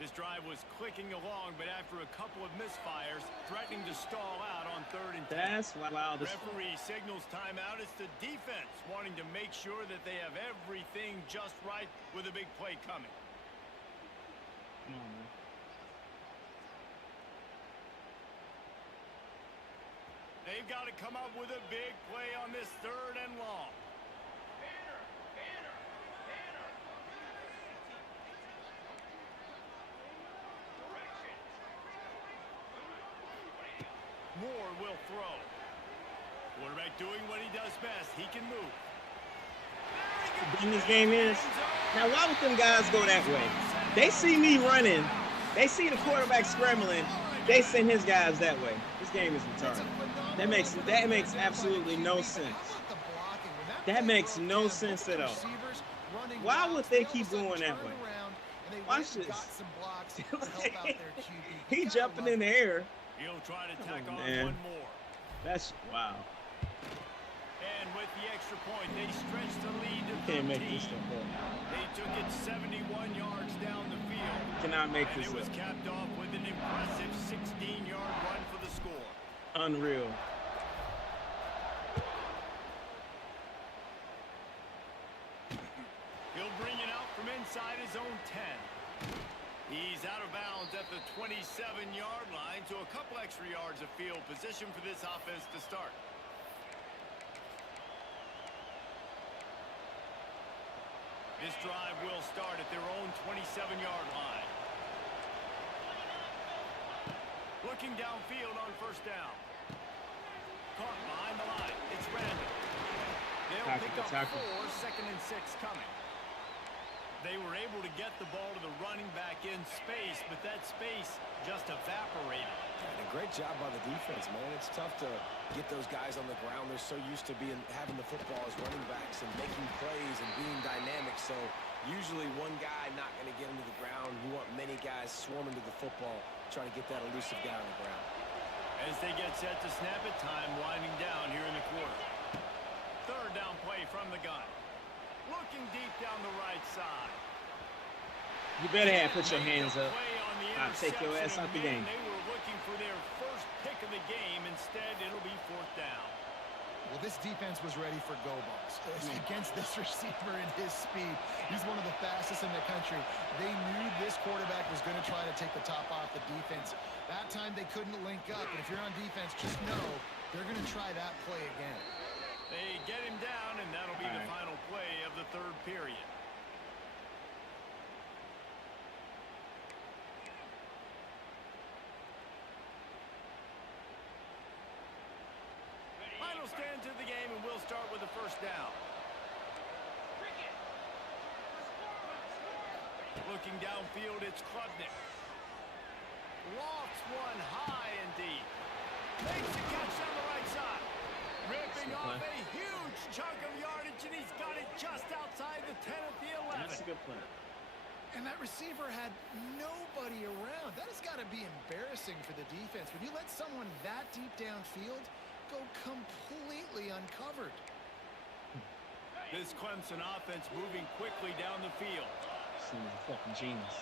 This drive was clicking along, but after a couple of misfires, threatening to stall out on 3rd and 10. That's wild. Referee signals timeout. It's the defense wanting to make sure that they have everything just right with a big play coming. Come on, man. They've got to come up with a big play on this 3rd and long. Moore will throw. Quarterback doing what he does best. He can move. In this game is now, why would them guys go that way? They see me running, They see the quarterback scrambling, they send his guys that way. This game is That's a retarded. phenomenal effort That right makes there by the absolutely no QB, but how sense. about the blocking? When that That play makes broke no down, look sense at the at all. receivers running Why routes. would They they all of a keep sudden going that turned way? around, and they went Watch and got this. some blocks to help out their QB. You He gotta jumping love in the it. air. He'll try to Come tack on, on man. one more. That's wow. And with the extra point, they stretched the lead to You can't make 13. this stuff up. They took it 71 yards down the field. Cannot make And this it was up. capped off with an impressive 16-yard run for the score. Unreal. He'll bring it out from inside his own 10. He's out of bounds at the 27-yard line, so a couple extra yards of field position for this offense to start. This drive will start at their own 27-yard line. Looking downfield on first down. Caught behind the line. It's random. They'll pick up 4, 2nd and 6 coming. They were able to get the ball to the running back in space, but that space just evaporated. And a great job by the defense, man. It's tough to get those guys on the ground. They're so used to having the football as running backs and making plays and being dynamic. So usually one guy not going to get into the ground. You want many guys swarming to the football, trying to get that elusive guy on the ground. As they get set to snap it, time winding down here in the quarter. Third down play from the gun. Looking deep down the right side. You better have put your hands up. I'll take your ass out the game. They were looking for their first pick of the game. Instead, it'll be 4th down. Well, this defense was ready for go balls against this receiver and his speed. He's one of the fastest in the country. They knew this quarterback was going to try to take the top off the defense. That time they couldn't link up, and if you're on defense, just know they're going to try that play again. They get him down, and that'll be the final play of the 3rd period. Final stands of the game, and we'll start with the first down. Looking downfield, it's Klubnik. Lofts one high and deep. Makes a catch on the right side. Ripping off a huge chunk of yardage, and he's got it just outside the 10 at the 11. That's a good play. And that receiver had nobody around. That has got to be embarrassing for the defense. When you let someone that deep downfield go completely uncovered. This Clemson offense moving quickly down the field. This is a fucking genius.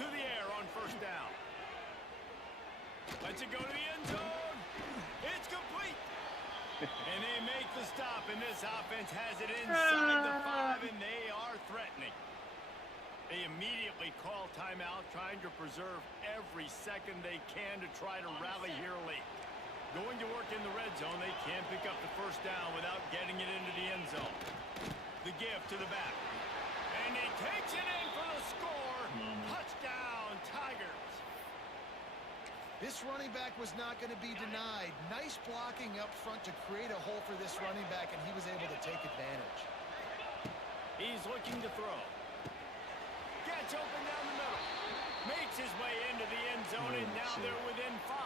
To the air on first down. Lets it go to the end zone. It's complete. And they make the stop, and this offense has it inside the 5, and they are threatening. They immediately call timeout, trying to preserve every second they can to try to rally here late. Going to work in the red zone, they can't pick up the first down without getting it into the end zone. The give to the back. And he takes it in for the score. Touchdown, Tigers. This running back was not going to be denied. Nice blocking up front to create a hole for this running back, and he was able to take advantage. He's looking to throw. Gets open down the middle. Makes his way into the end zone, and now they're within 5.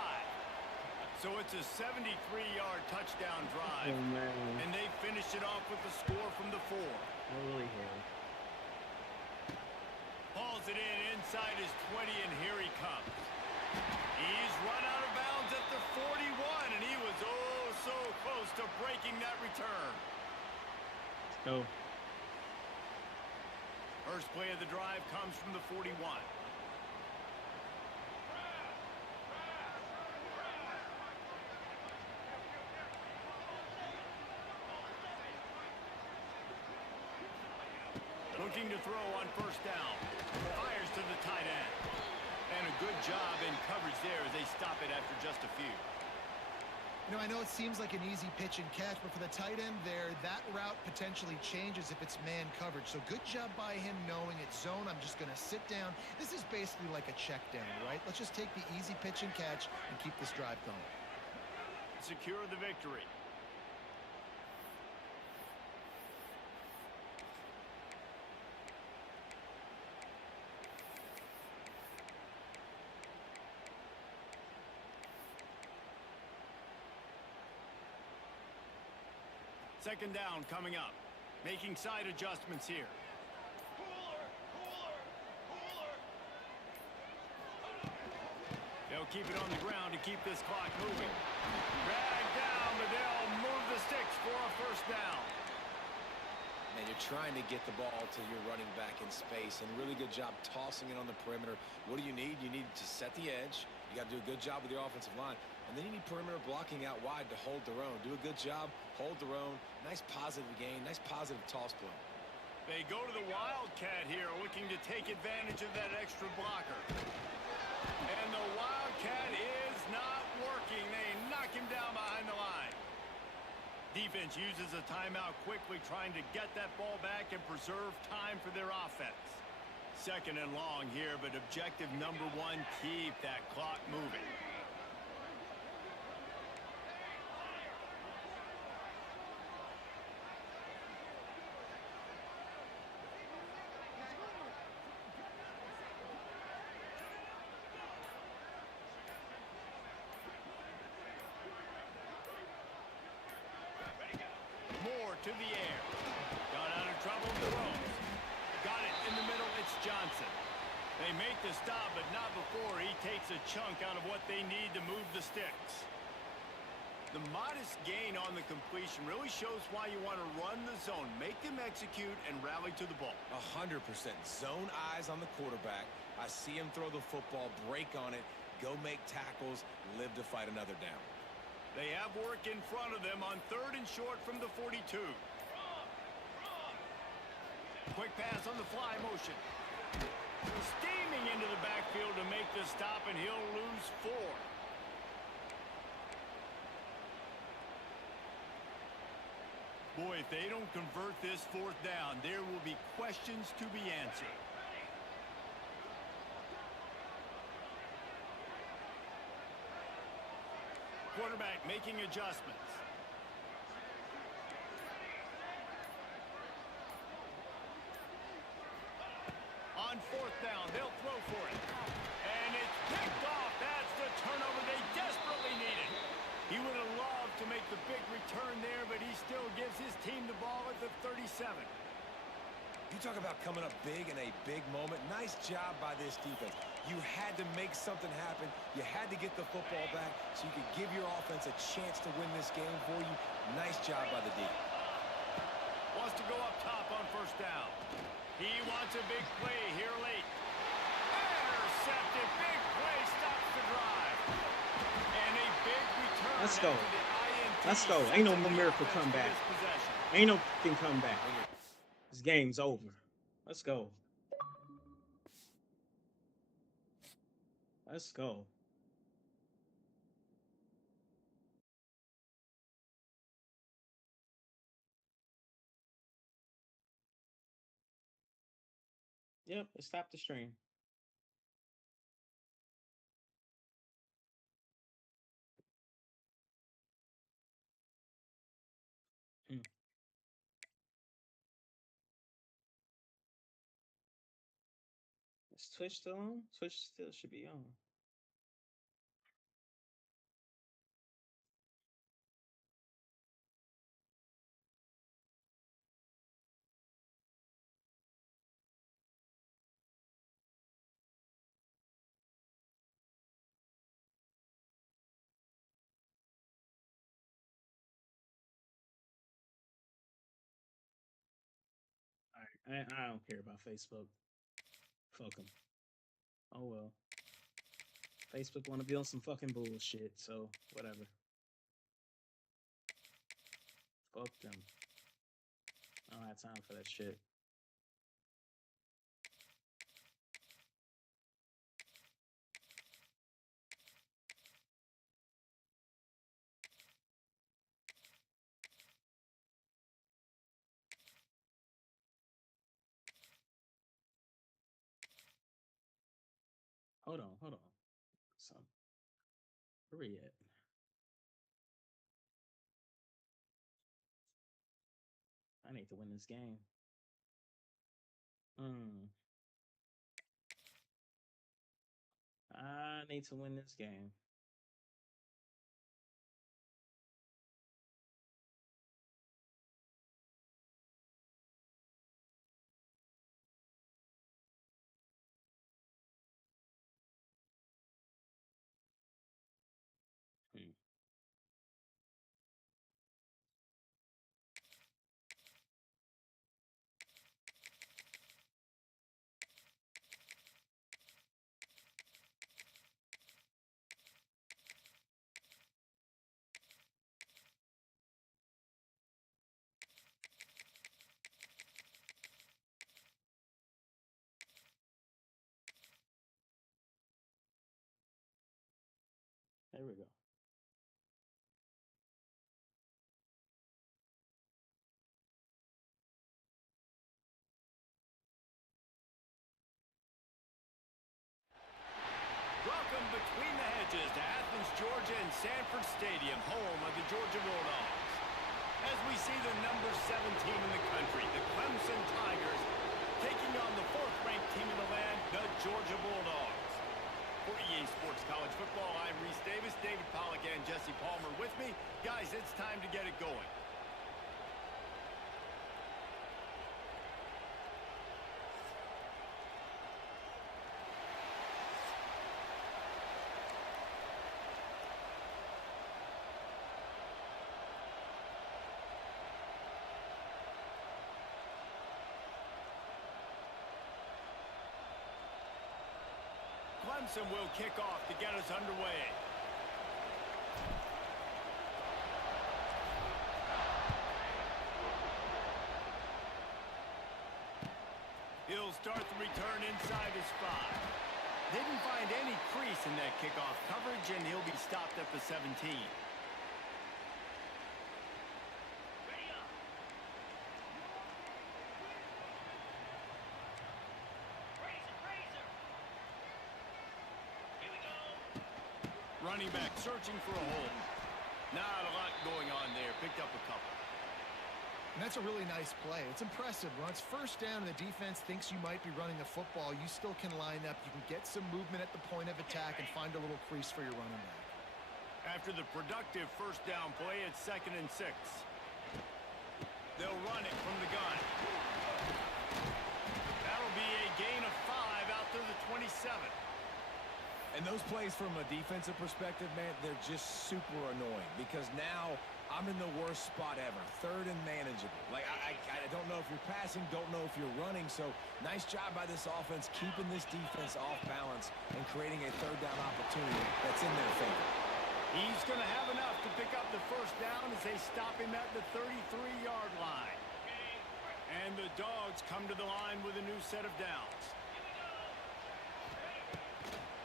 So it's a 73-yard touchdown drive. Oh, man. And they finish it off with the score from the 4. Holy hell. Hauls it in inside his 20, and here he comes. He's run out of bounds at the 41, and he was oh so close to breaking that return. Let's go. First play of the drive comes from the 41. Looking to throw on first down. Fires to the tight end. And a good job in coverage there as they stop it after just a few. You know, I know it seems like an easy pitch and catch, but for the tight end there, that route potentially changes if it's man coverage. So good job by him knowing it's zone. I'm just going to sit down. This is basically like a check down, right? Let's just take the easy pitch and catch and keep this drive going. Secure the victory. Second down coming up. Making side adjustments here. They'll keep it on the ground to keep this clock moving. Drag down, but they'll move the sticks for a first down. And you're trying to get the ball to your running back in space, and really good job tossing it on the perimeter. What do you need? You need to set the edge. You got to do a good job with your offensive line. And then you need perimeter blocking out wide to hold their own. Do a good job, hold their own. Nice positive gain, nice positive toss play. They go to the Wildcat here, looking to take advantage of that extra blocker. And the Wildcat is not working. They knock him down behind the line. Defense uses a timeout quickly, trying to get that ball back and preserve time for their offense. Second and long here, but objective number one, keep that clock moving. To the air. Got out of trouble, throws. Got it in the middle, it's Johnson. They make the stop, but not before he takes a chunk out of what they need to move the sticks. The modest gain on the completion really shows why you want to run the zone, make them execute, and rally to the ball. 100%. Zone eyes on the quarterback. I see him throw the football, break on it, go make tackles, live to fight another down. They have work in front of them on third and short from the 42. Quick pass on the fly motion. Steaming into the backfield to make the stop, and he'll lose 4. Boy, if they don't convert this fourth down, there will be questions to be answered. Quarterback making adjustments. On fourth down, they'll throw for it. And it's picked off. That's the turnover they desperately needed. He would have loved to make the big return there, but he still gives his team the ball at the 37. You talk about coming up big in a big moment. Nice job by this defense. You had to make something happen. You had to get the football back so you could give your offense a chance to win this game for you. Nice job by the D. Wants to go up top on first down. He wants a big play here late. Intercepted. Big play stops the drive. And a big return. Let's go. after the INT Let's go. Ain't no sets up the miracle offense for comeback. this possession. Ain't no fucking comeback. This game's over. Let's go. Let's go. Yep, it stopped the stream. Hmm. Is Twitch still on? Twitch still should be on. All right, I don't care about Facebook. Fuck them. Oh well. Facebook want to be on some fucking bullshit, so whatever. Fuck them. I don't have time for that shit. Hold on. So, where we at? I need to win this game. I need to win this game. There we go. Welcome between the hedges to Athens, Georgia and Sanford Stadium, home of the Georgia Bulldogs. As we see the number 7 team in the country, the Clemson Tigers, taking on the 4th-ranked team in the land, the Georgia Bulldogs. For EA Sports College Football, I'm Reese Davis, David Pollack and Jesse Palmer with me. Guys, it's time to get it going. Clemson will kick off to get us underway. He'll start the return inside his 5. Didn't find any crease in that kickoff coverage, and he'll be stopped at the 17. Running back searching for a hole. Not a lot going on there. Picked up a couple. And that's a really nice play. It's impressive. When it's first down and the defense thinks you might be running the football, you still can line up. You can get some movement at the point of attack and find a little crease for your running back. After the productive first down play, it's 2nd and 6. They'll run it from the gun. That'll be a gain of 5 out to the 27. And those plays from a defensive perspective, man, they're just super annoying because now I'm in the worst spot ever. 3rd and manageable. Like, I don't know if you're passing, don't know if you're running. So, nice job by this offense keeping this defense off balance and creating a 3rd down opportunity that's in their favor. He's going to have enough to pick up the first down as they stop him at the 33-yard line. And the Dogs come to the line with a new set of downs.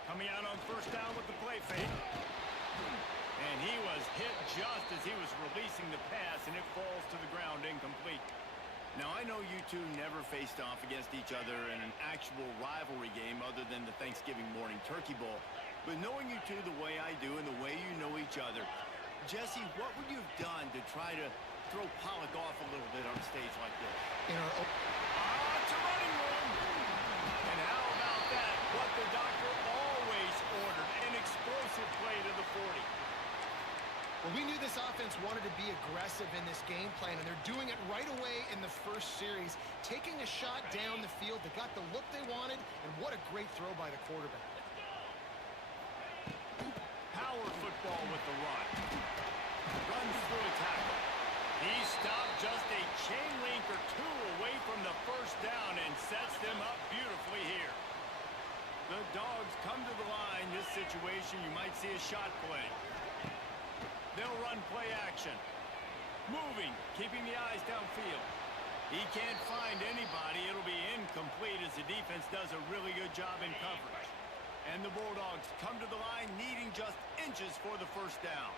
Coming out on first down with the play fake. And he was hit just as he was releasing the pass, and it falls to the ground incomplete. Now, I know you two never faced off against each other in an actual rivalry game other than the Thanksgiving morning Turkey Bowl. But knowing you two the way I do and the way you know each other, Jesse, what would you have done to try to throw Pollack off a little bit on a stage like this? It's a running room. And how about that? What the doctor always ordered, an explosive play to the 40. Well, we knew this offense wanted to be aggressive in this game plan, and they're doing it right away in the first series, taking a shot down the field. They got the look they wanted, and what a great throw by the quarterback. Power football with the run. Runs through a tackle. He stopped just a chain link or 2 away from the first down and sets them up beautifully here. The Dogs come to the line. This situation, you might see a shot play. They'll run play action. Moving, keeping the eyes downfield. He can't find anybody. It'll be incomplete as the defense does a really good job in coverage. And the Bulldogs come to the line needing just inches for the first down.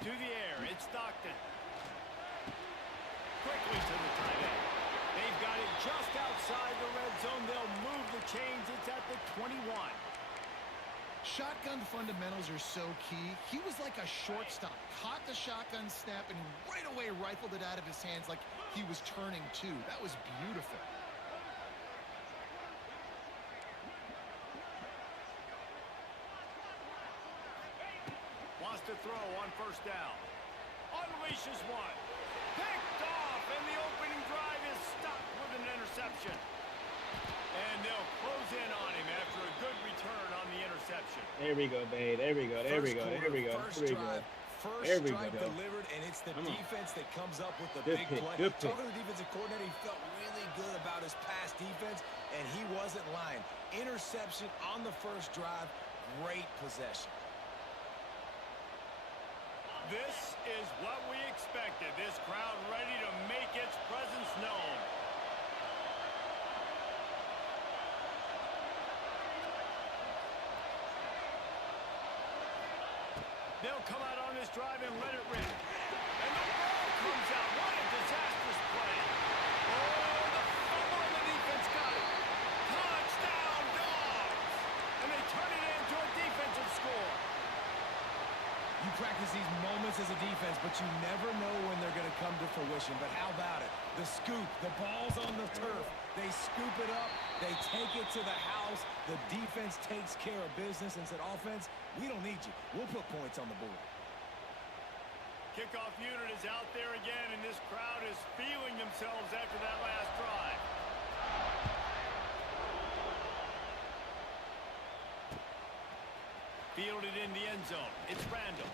To the air, it's Stockton. Quickly to the tight end. They've got it just outside the red zone. They'll move the chains. It's at the 21. Shotgun fundamentals are so key. He was like a shortstop. Caught the shotgun snap and right away rifled it out of his hands like he was turning too. That was beautiful. Wants to throw on first down. Unleashes one. Picked off, and the opening drive is stopped with an interception. And they'll close in on him after a good return on the interception. There we go, babe. There we go. There we go. There we go. There we go. First drive delivered, and it's the defense that comes up with the big play. Talking to the defensive coordinator, he felt really good about his pass defense, and he wasn't lying. Interception on the first drive, great possession. This is what we expected. This crowd ready to make its presence known. come out on this drive and let it rip. And the ball comes out. What a disastrous play. Oh, the fumble and the defense got it. Touchdown, Dogs! And they turn it into a defensive score. You practice these moments as a defense, but you never know when they're going to come to fruition. But how about it? The scoop, the ball's on the turf. They scoop it up. They take it to the house. The defense takes care of business and said, offense, we don't need you. We'll put points on the board. Kickoff unit is out there again, and this crowd is feeling themselves after that last drive. Fielded in the end zone. It's Randall.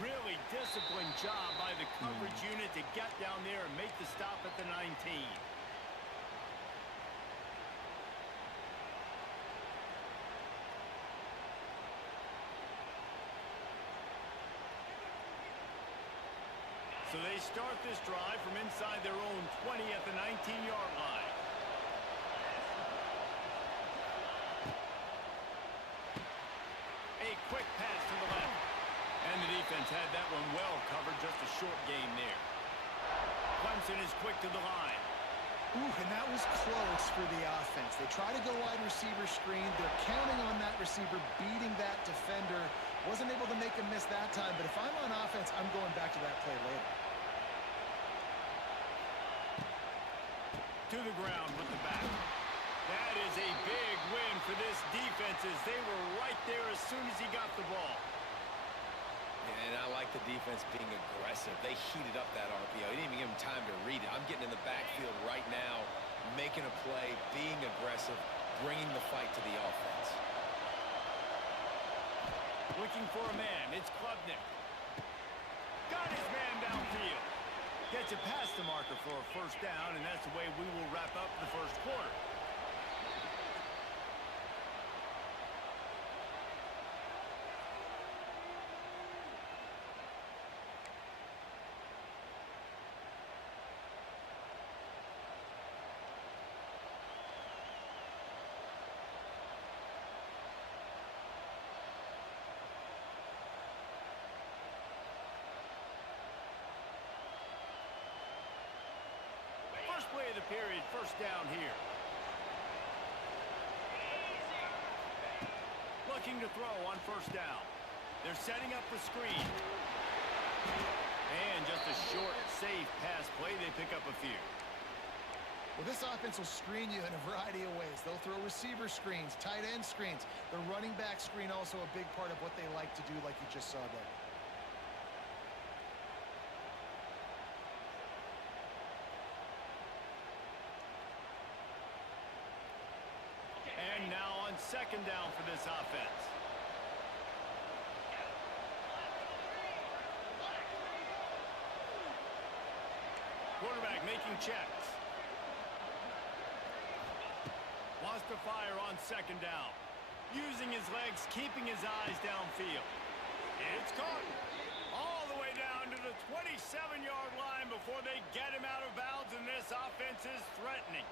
Really disciplined job by the coverage unit to get down there and make the stop at the 19. So they start this drive from inside their own 20 at the 19-yard line. A quick pass to the left. And the defense had that one well covered, just a short gain there. Clemson is quick to the line. Ooh, and that was close for the offense. They try to go wide receiver screen. They're counting on that receiver beating that defender. Wasn't able to make a miss that time, but if I'm on offense, I'm going back to that play later. To the ground with the back. That is a big win for this defense as they were right there as soon as he got the ball. And I like the defense being aggressive. They heated up that RPO. He didn't even give him time to read it. I'm getting in the backfield right now, making a play, being aggressive, bringing the fight to the offense. Looking for a man. It's Klubnik. Got his man downfield. Gets it past the marker for a first down, and that's the way we will wrap up the first quarter. First play of the period, first down here. Looking to throw on first down. They're setting up the screen. And just a short, safe pass play. They pick up a few. Well, this offense will screen you in a variety of ways. They'll throw receiver screens, tight end screens. The running back screen also a big part of what they like to do, like you just saw there. And now on second down for this offense. Quarterback making checks. Wants to fire on second down. Using his legs, keeping his eyes downfield. It's caught. All the way down to the 27-yard line before they get him out of bounds, and this offense is threatening.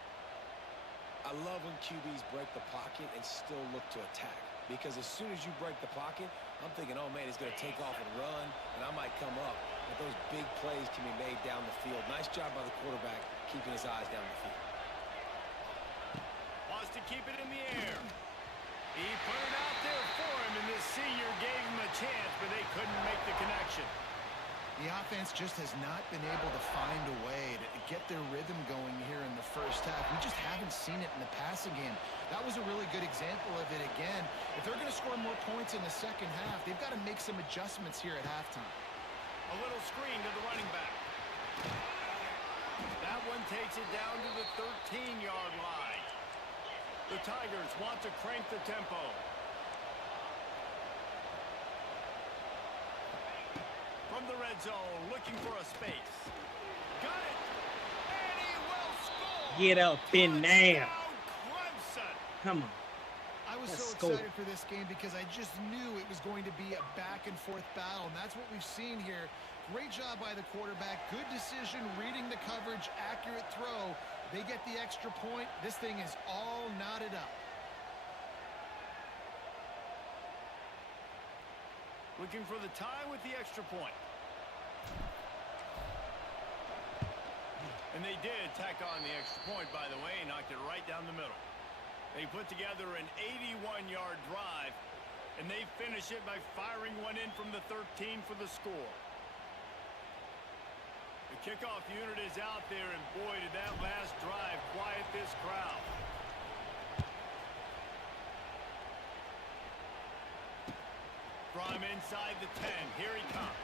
I love when QBs break the pocket and still look to attack. Because as soon as you break the pocket, I'm thinking, oh, man, he's going to take off and run, and I might come up. But those big plays can be made down the field. Nice job by the quarterback keeping his eyes down the field. Wants to keep it in the air. He put it out there for him, and this senior gave him a chance, but they couldn't make the connection. The offense just has not been able to find a way to get their rhythm going here in the first half. We just haven't seen it in the passing game. That was a really good example of it again. If they're going to score more points in the second half, they've got to make some adjustments here at halftime. A little screen to the running back. That one takes it down to the 13-yard line. The Tigers want to crank the tempo. From the red zone, looking for a space. Got it! And he will score! Get up in there. Clemson! Come on. I was Let's so go. excited for this game because I just knew it was going to be a back-and-forth battle, and that's what we've seen here. Great job by the quarterback. Good decision, reading the coverage, accurate throw. They get the extra point. This thing is all knotted up. Looking for the tie with the extra point. And they did tack on the extra point, by the way, and knocked it right down the middle. They put together an 81-yard drive, and they finish it by firing one in from the 13 for the score. The kickoff unit is out there, and boy, did that last drive quiet this crowd. From inside the 10, here he comes.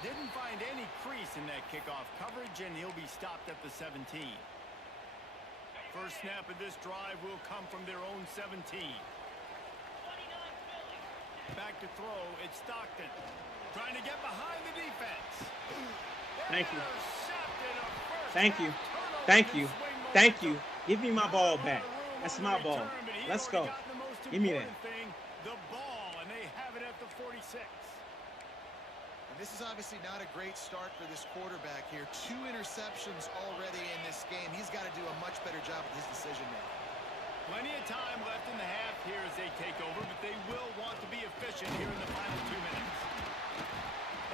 Didn't find any crease in that kickoff coverage, and he'll be stopped at the 17. First snap of this drive will come from their own 17. Back to throw, it's Stockton. Trying to get behind the defense. Thank you. Thank you. Thank you. Thank you. Give me my ball back. That's my ball. Let's go. Give me that. The ball, and they have it at the 46. And this is obviously not a great start for this quarterback here. 2 interceptions already in this game. He's got to do a much better job with his decision-making. Plenty of time left in the half here as they take over, but they will want to be efficient here in the final 2 minutes.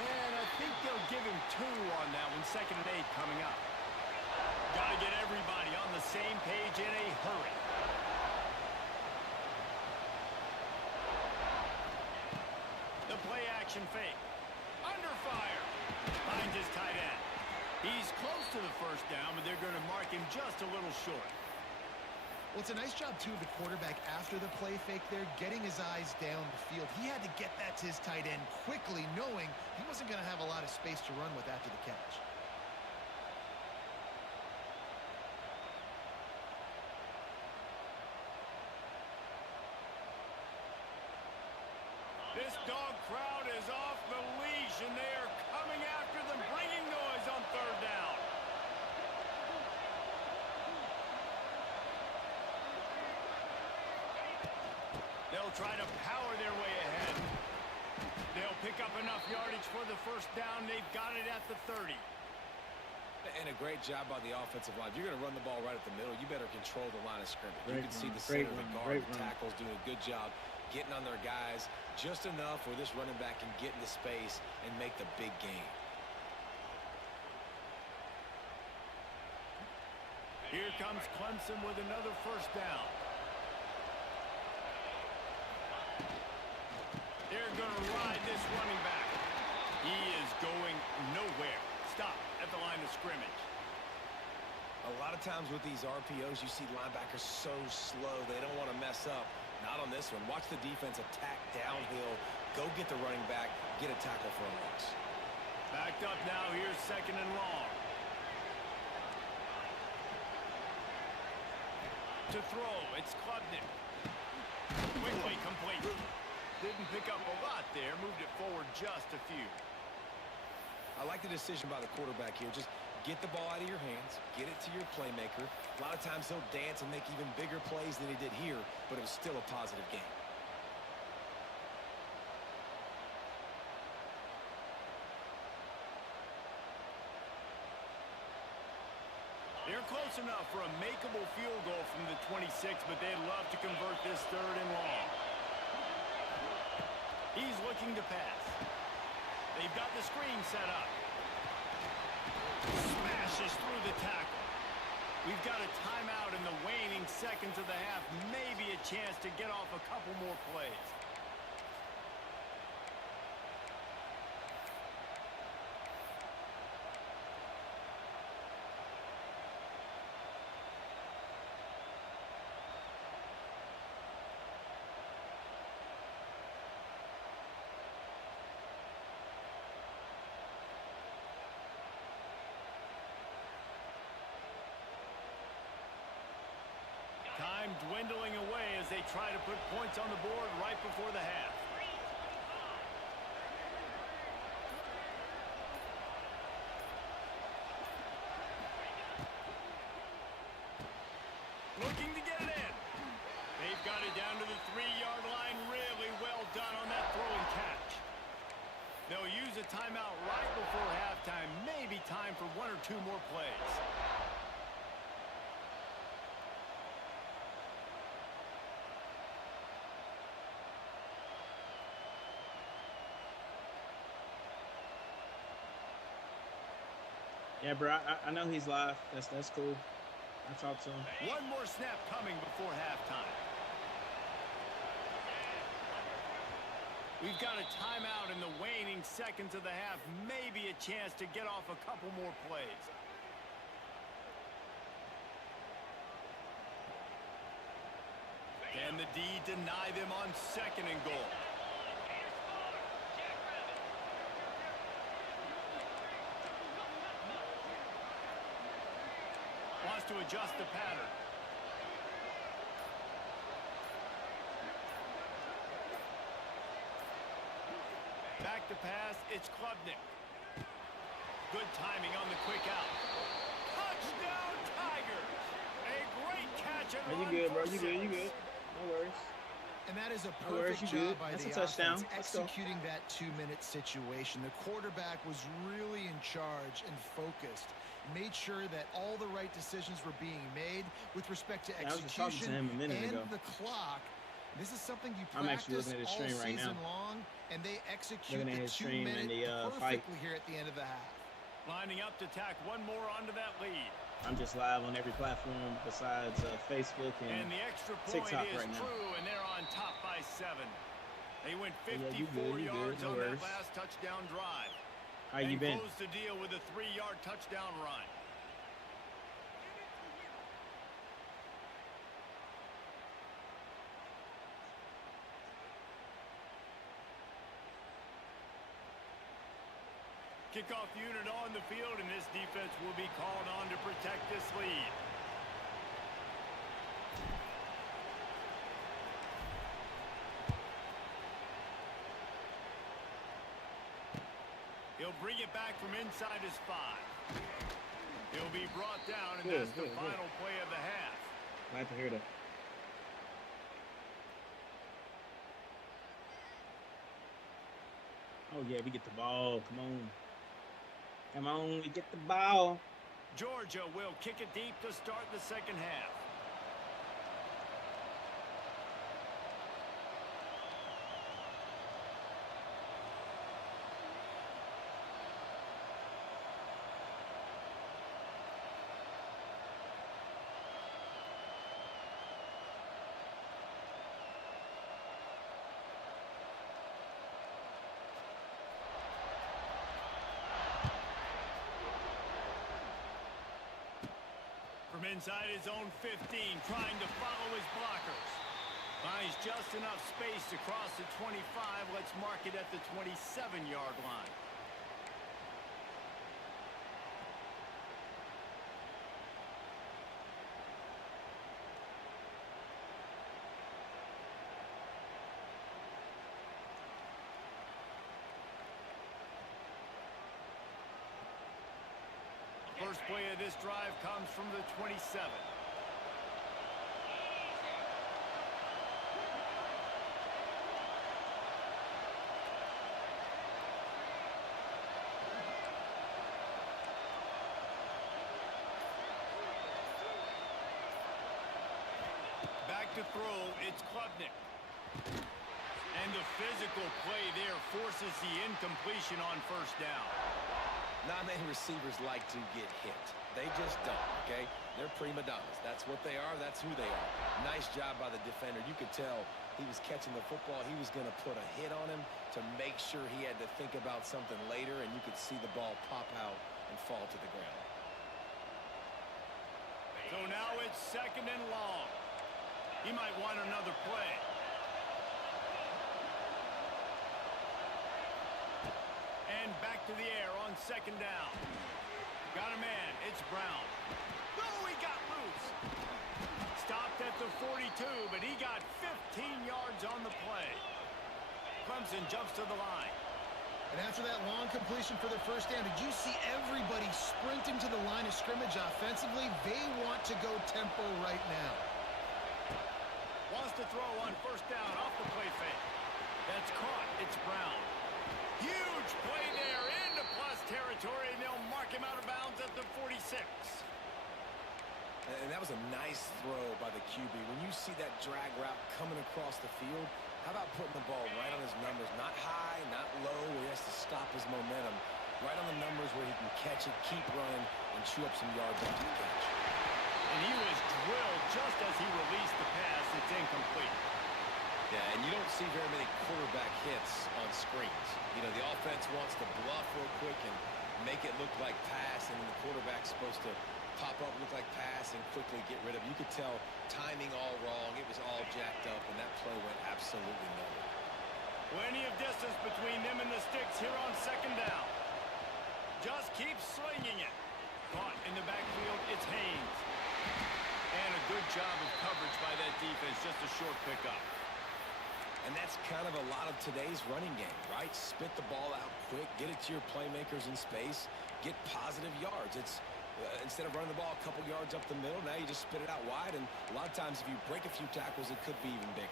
And I think they'll give him 2 on that one. 2nd and 8 coming up. Got to get everybody on the same page in a hurry. The play action fake. Under fire. Finds his tight end. He's close to the first down, but they're going to mark him just a little short. Well, it's a nice job, too, of the quarterback after the play fake there, getting his eyes down the field. He had to get that to his tight end quickly, knowing he wasn't going to have a lot of space to run with after the catch. This dog crowd is off the leash, and they are coming after them, bringing noise on 3rd down. They'll try to power their way ahead. They'll pick up enough yardage for the first down. They've got it at the 30. And a great job by the offensive line. If you're going to run the ball right at the middle, you better control the line of scrimmage. You can see the center of the guard, the tackles doing a good job getting on their guys just enough where this running back can get into space and make the big game. Here comes Clemson with another first down. They're going to ride this running back. He is going nowhere. Stop at the line of scrimmage. A lot of times with these RPOs, you see linebackers so slow, they don't want to mess up. Not on this one. Watch the defense attack downhill, go get the running back, get a tackle for a loss. Backed up now, here's 2nd and long. To throw, it's Klubnik. Quickly complete. Didn't pick up a lot there, moved it forward just a few. I like the decision by the quarterback here. Just get the ball out of your hands, get it to your playmaker. A lot of times he'll dance and make even bigger plays than he did here, but it was still a positive game. They're close enough for a makeable field goal from the 26, but they'd love to convert this 3rd and long. He's looking to pass. They've got the screen set up. Smashes through the tackle. We've got a timeout in the waning seconds of the half. Maybe a chance to get off a couple more plays. Time dwindling away as they try to put points on the board right before the half. Looking to get it in. They've got it down to the 3-yard line. Really well done on that throw and catch. They'll use a timeout right before halftime. Maybe time for 1 or 2 more plays. Yeah, bro. I know he's live. That's cool. I talked to him. One more snap coming before halftime. We've got a timeout in the waning seconds of the half. Maybe a chance to get off a couple more plays. Can the D deny them on 2nd and goal? Wants to adjust the pattern. Back to pass, it's Klubnik. Good timing on the quick out. Touchdown Tigers! A great catch and Are you run good, bro? for You good? You 6. good? No worries. And that is a No worries, perfect you job good. by That's the a touchdown. offense, Let's go. executing that 2-minute situation. The quarterback was really in charge and focused. Made sure that all the right decisions were being made with respect to I was just talking to execution him a minute and ago. the clock. This is something you I'm actually practice looking at his all stream right season now. long, and they execute Looking at the his stream and 2-minute the fight. perfectly here at the end of the half. Lining up to tack one more onto that lead. I'm just live on every platform besides Facebook And and the extra point TikTok is right now. true, and they're on top by 7. They went Yeah, 54 you good, yards no on worries. that last touchdown drive. How you and been? closed the deal with a 3-yard touchdown run. Kickoff unit on the field, and this defense will be called on to protect this lead. He'll bring it back from inside his 5. He'll be brought down, and that's the final play of the half. Glad to hear that. Oh, yeah, we get the ball. Come on. Come on, we get the ball. Georgia will kick it deep to start the second half. From inside his own 15, trying to follow his blockers. Finds just enough space to cross the 25. Let's mark it at the 27-yard line. First play of this drive comes from the 27. Back to throw, it's Klubnik. And the physical play there forces the incompletion on first down. Not many receivers like to get hit. They just don't, okay? They're prima donnas. That's what they are. That's who they are. Nice job by the defender. You could tell he was catching the football. He was going to put a hit on him to make sure he had to think about something later, and you could see the ball pop out and fall to the ground. So now it's 2nd and long. He might want another play. And back to the air on 2nd down. Got a man. It's Brown. Oh, he got loose. Stopped at the 42, but he got 15 yards on the play. Clemson jumps to the line. And after that long completion for the first down, did you see everybody sprinting to the line of scrimmage offensively? They want to go tempo right now. Wants to throw on first down off the play fake. That's caught. It's Brown. Huge play there into plus territory, and they'll mark him out of bounds at the 46. And that was a nice throw by the QB. When you see that drag route coming across the field, how about putting the ball right on his numbers? Not high, not low, where he has to stop his momentum. right on the numbers where he can catch it, keep running, and chew up some yards after the catch. And he was drilled just as he released the pass. It's incomplete. Yeah, and you don't see very many quarterback hits on screens. You know, the offense wants to bluff real quick and make it look like pass, and the quarterback's supposed to pop up, look like pass, and quickly get rid of it. You could tell timing all wrong. It was all jacked up, and that play went absolutely nowhere. Plenty of distance between them and the sticks here on second down. Just keep slinging it. Caught in the backfield, it's Haynes. And a good job of coverage by that defense, just a short pickup. And that's kind of a lot of today's running game, right? Spit the ball out quick, get it to your playmakers in space, get positive yards. It's instead of running the ball a couple yards up the middle, now you just spit it out wide, and a lot of times if you break a few tackles, it could be even bigger.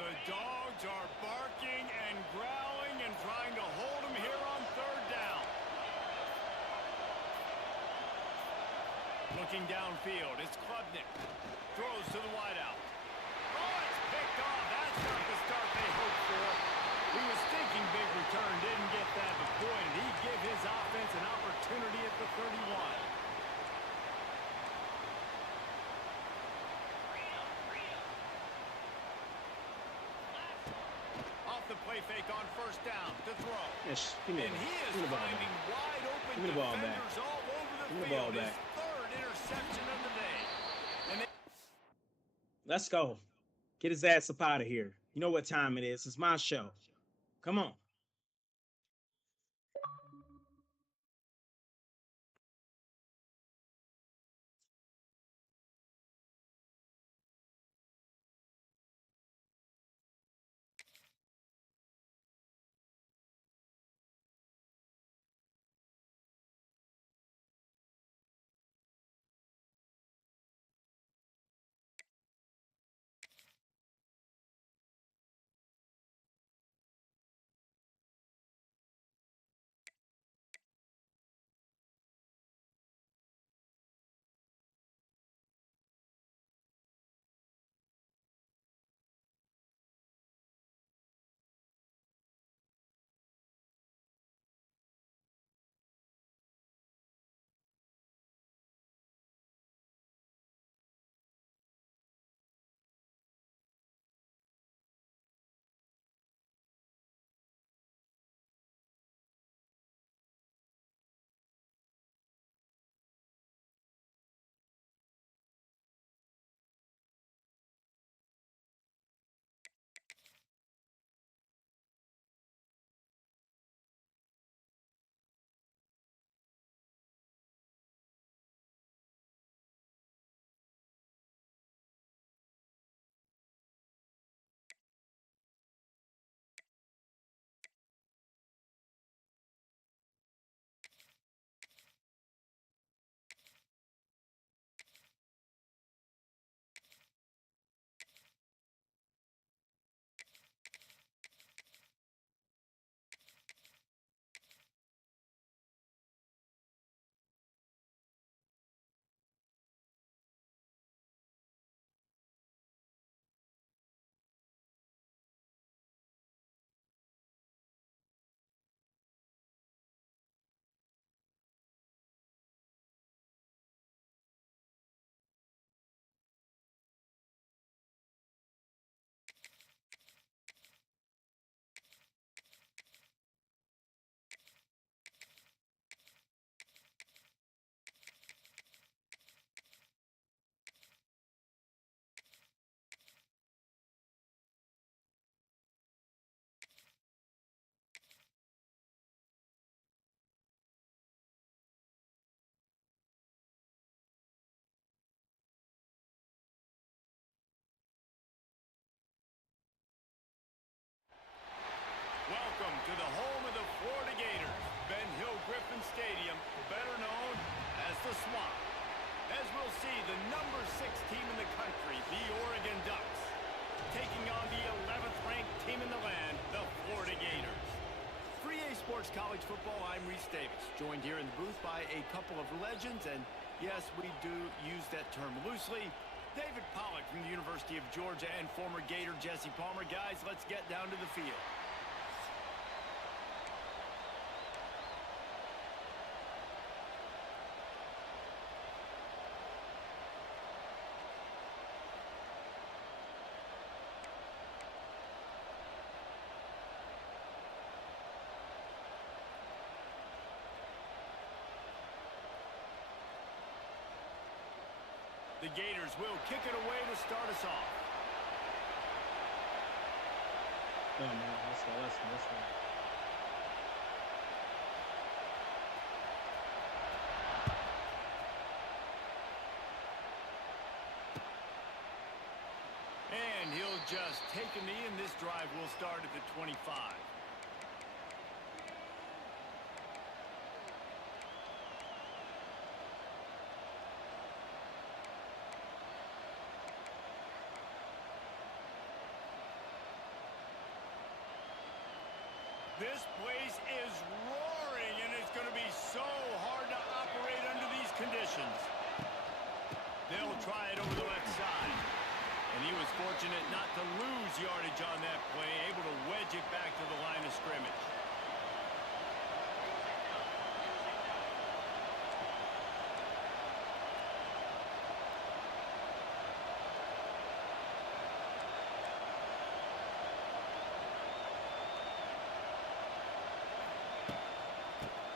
The dogs are barking and growling and trying to hold him here on third down. Looking downfield, it's Klubnik. Throws to the wideout. Oh, it's picked off. That's not the start they hoped for. He was thinking big return, didn't get that, but boy, did he give his offense an opportunity at the 31. The play fake on first down to throw. Yes, give me and he is finding wide open defenders all over the field. His third interception of the day. And let's go. Get his ass up out of here. You know what time it is. It's my show. Come on. welcome to the home of the Florida Gators, Ben Hill Griffin Stadium, better known as the Swamp. As we'll see, the number 6 team in the country, the Oregon Ducks, taking on the 11th ranked team in the land, the Florida Gators. For EA Sports College Football, I'm Reese Davis, joined here in the booth by a couple of legends, and yes, we do use that term loosely. David Pollack from the University of Georgia and former Gator Jesse Palmer. Guys, let's get down to the field. The Gators will kick it away to start us off. Oh man, let's go. And he'll just take a knee, and this drive will start at the 25. This place is roaring, and it's going to be so hard to operate under these conditions. They'll try it over the left side. And he was fortunate not to lose yardage on that play, able to wedge it back to the line of scrimmage.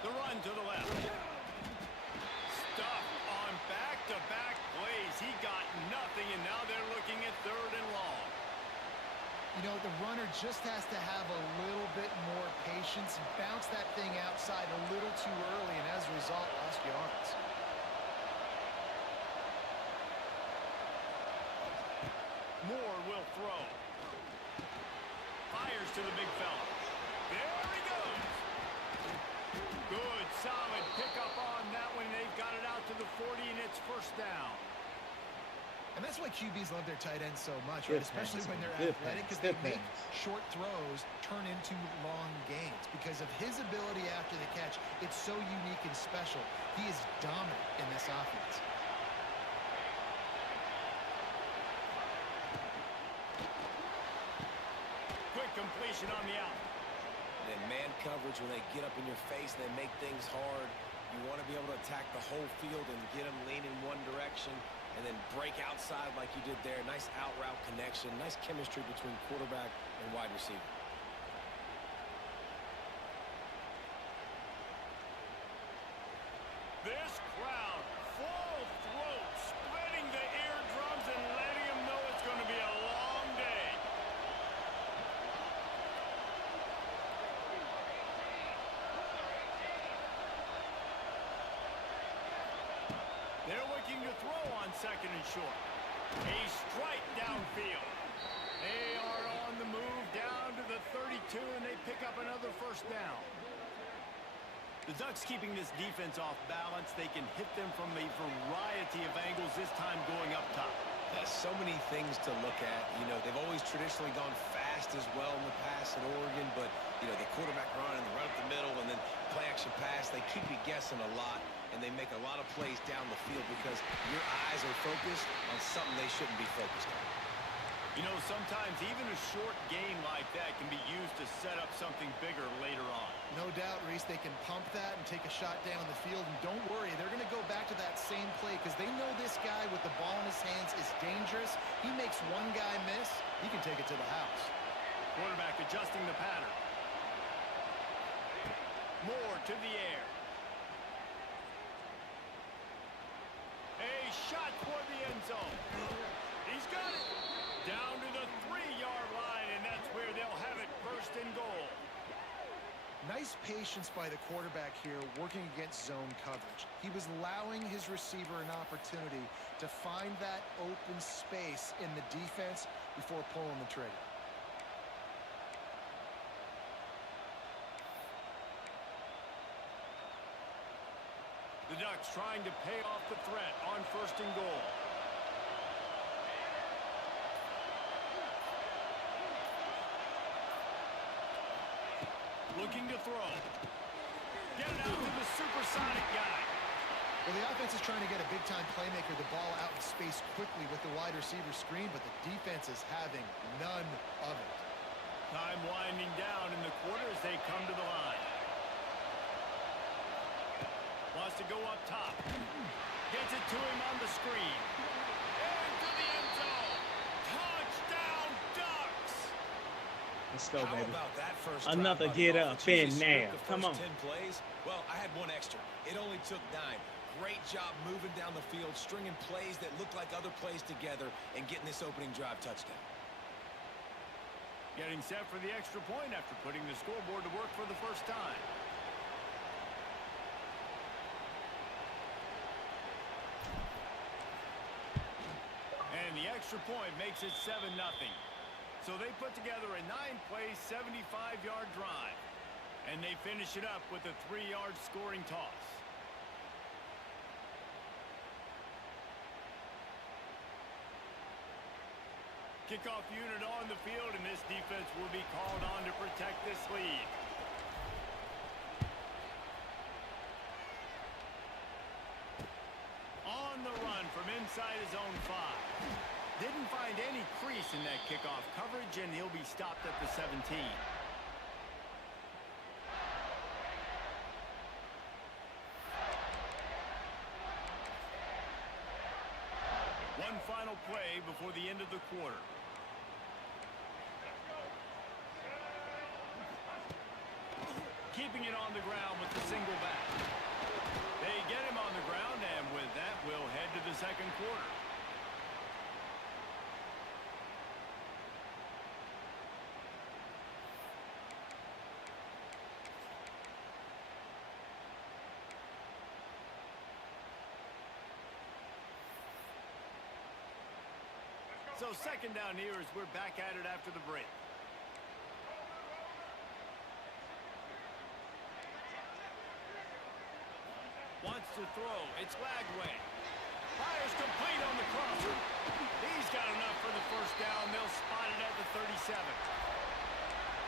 The run to the left. Stuff on back-to-back plays. He got nothing, and now they're looking at 3rd and long. You know, the runner just has to have a little bit more patience, bounce that thing outside a little too early, and as a result, lost yards. Moore will throw. Fires to the big fella. There he goes. Good, solid pickup on that one. They've got it out to the 40, and it's 1st down. And that's why QBs love their tight ends so much, right? Especially when they're athletic, because they make short throws turn into long gains. Because of his ability after the catch, it's so unique and special. He is dominant in this offense. Quick completion on the out. And man coverage, when they get up in your face, they make things hard. You want to be able to attack the whole field and get them leaning one direction and then break outside like you did there. Nice out route connection, nice chemistry between quarterback and wide receiver. This crowd, full throat, splitting the eardrums and letting them know it's going to be a long day. They're looking to throw on 2nd and short. A strike downfield. They are on the move down to the 32, and they pick up another 1st down. The Ducks keeping this defense off balance. They can hit them from a variety of angles, this time going up top. There's so many things to look at. You know, they've always traditionally gone fast as well in the past at Oregon, but, you know, the quarterback run and the run up the middle and then play action pass, they keep you guessing a lot, and they make a lot of plays down the field because your eyes are focused on something they shouldn't be focused on. You know, sometimes even a short game like that can be used to set up something bigger later on. No doubt, Reese, they can pump that and take a shot down the field. And don't worry, they're going to go back to that same play because they know this guy with the ball in his hands is dangerous. He makes one guy miss, he can take it to the house. Quarterback adjusting the pattern. Moore to the air. A shot toward the end zone. He's got it. Down to the 3-yard line, and that's where they'll have it, 1st and goal. Nice patience by the quarterback here working against zone coverage. He was allowing his receiver an opportunity to find that open space in the defense before pulling the trigger. The Ducks trying to pay off the threat on 1st and goal. Looking to throw. Get it out to the supersonic guy. Well, the offense is trying to get a big-time playmaker the ball out in space quickly with the wide receiver screen, but the defense is having none of it. Time winding down in the quarter as they come to the line. Wants to go up top. Gets it to him on the screen. Into the end zone. Touchdown, Ducks! Let's go, How baby. about that first Another drive by the get up offense? Usually in script there. the Come first on. 10 plays. Well, I had one extra. It only took 9. Great job moving down the field, stringing plays that look like other plays together, and getting this opening drive touchdown. Getting set for the extra point after putting the scoreboard to work for the first time. And the extra point makes it 7-0. So they put together a 9-play, 75-yard drive. And they finish it up with a 3-yard scoring toss. Kickoff unit on the field, and this defense will be called on to protect this lead. On the run from inside his own 5. Didn't find any crease in that kickoff coverage, and he'll be stopped at the 17. One final play before the end of the quarter. Keeping it on the ground with the single back. They get him on the ground, and with that, we'll head to the second quarter. So second down here as we're back at it after the break. Wants to throw. It's Lagway. Fires complete on the crosser. He's got enough for the first down. They'll spot it at the 37.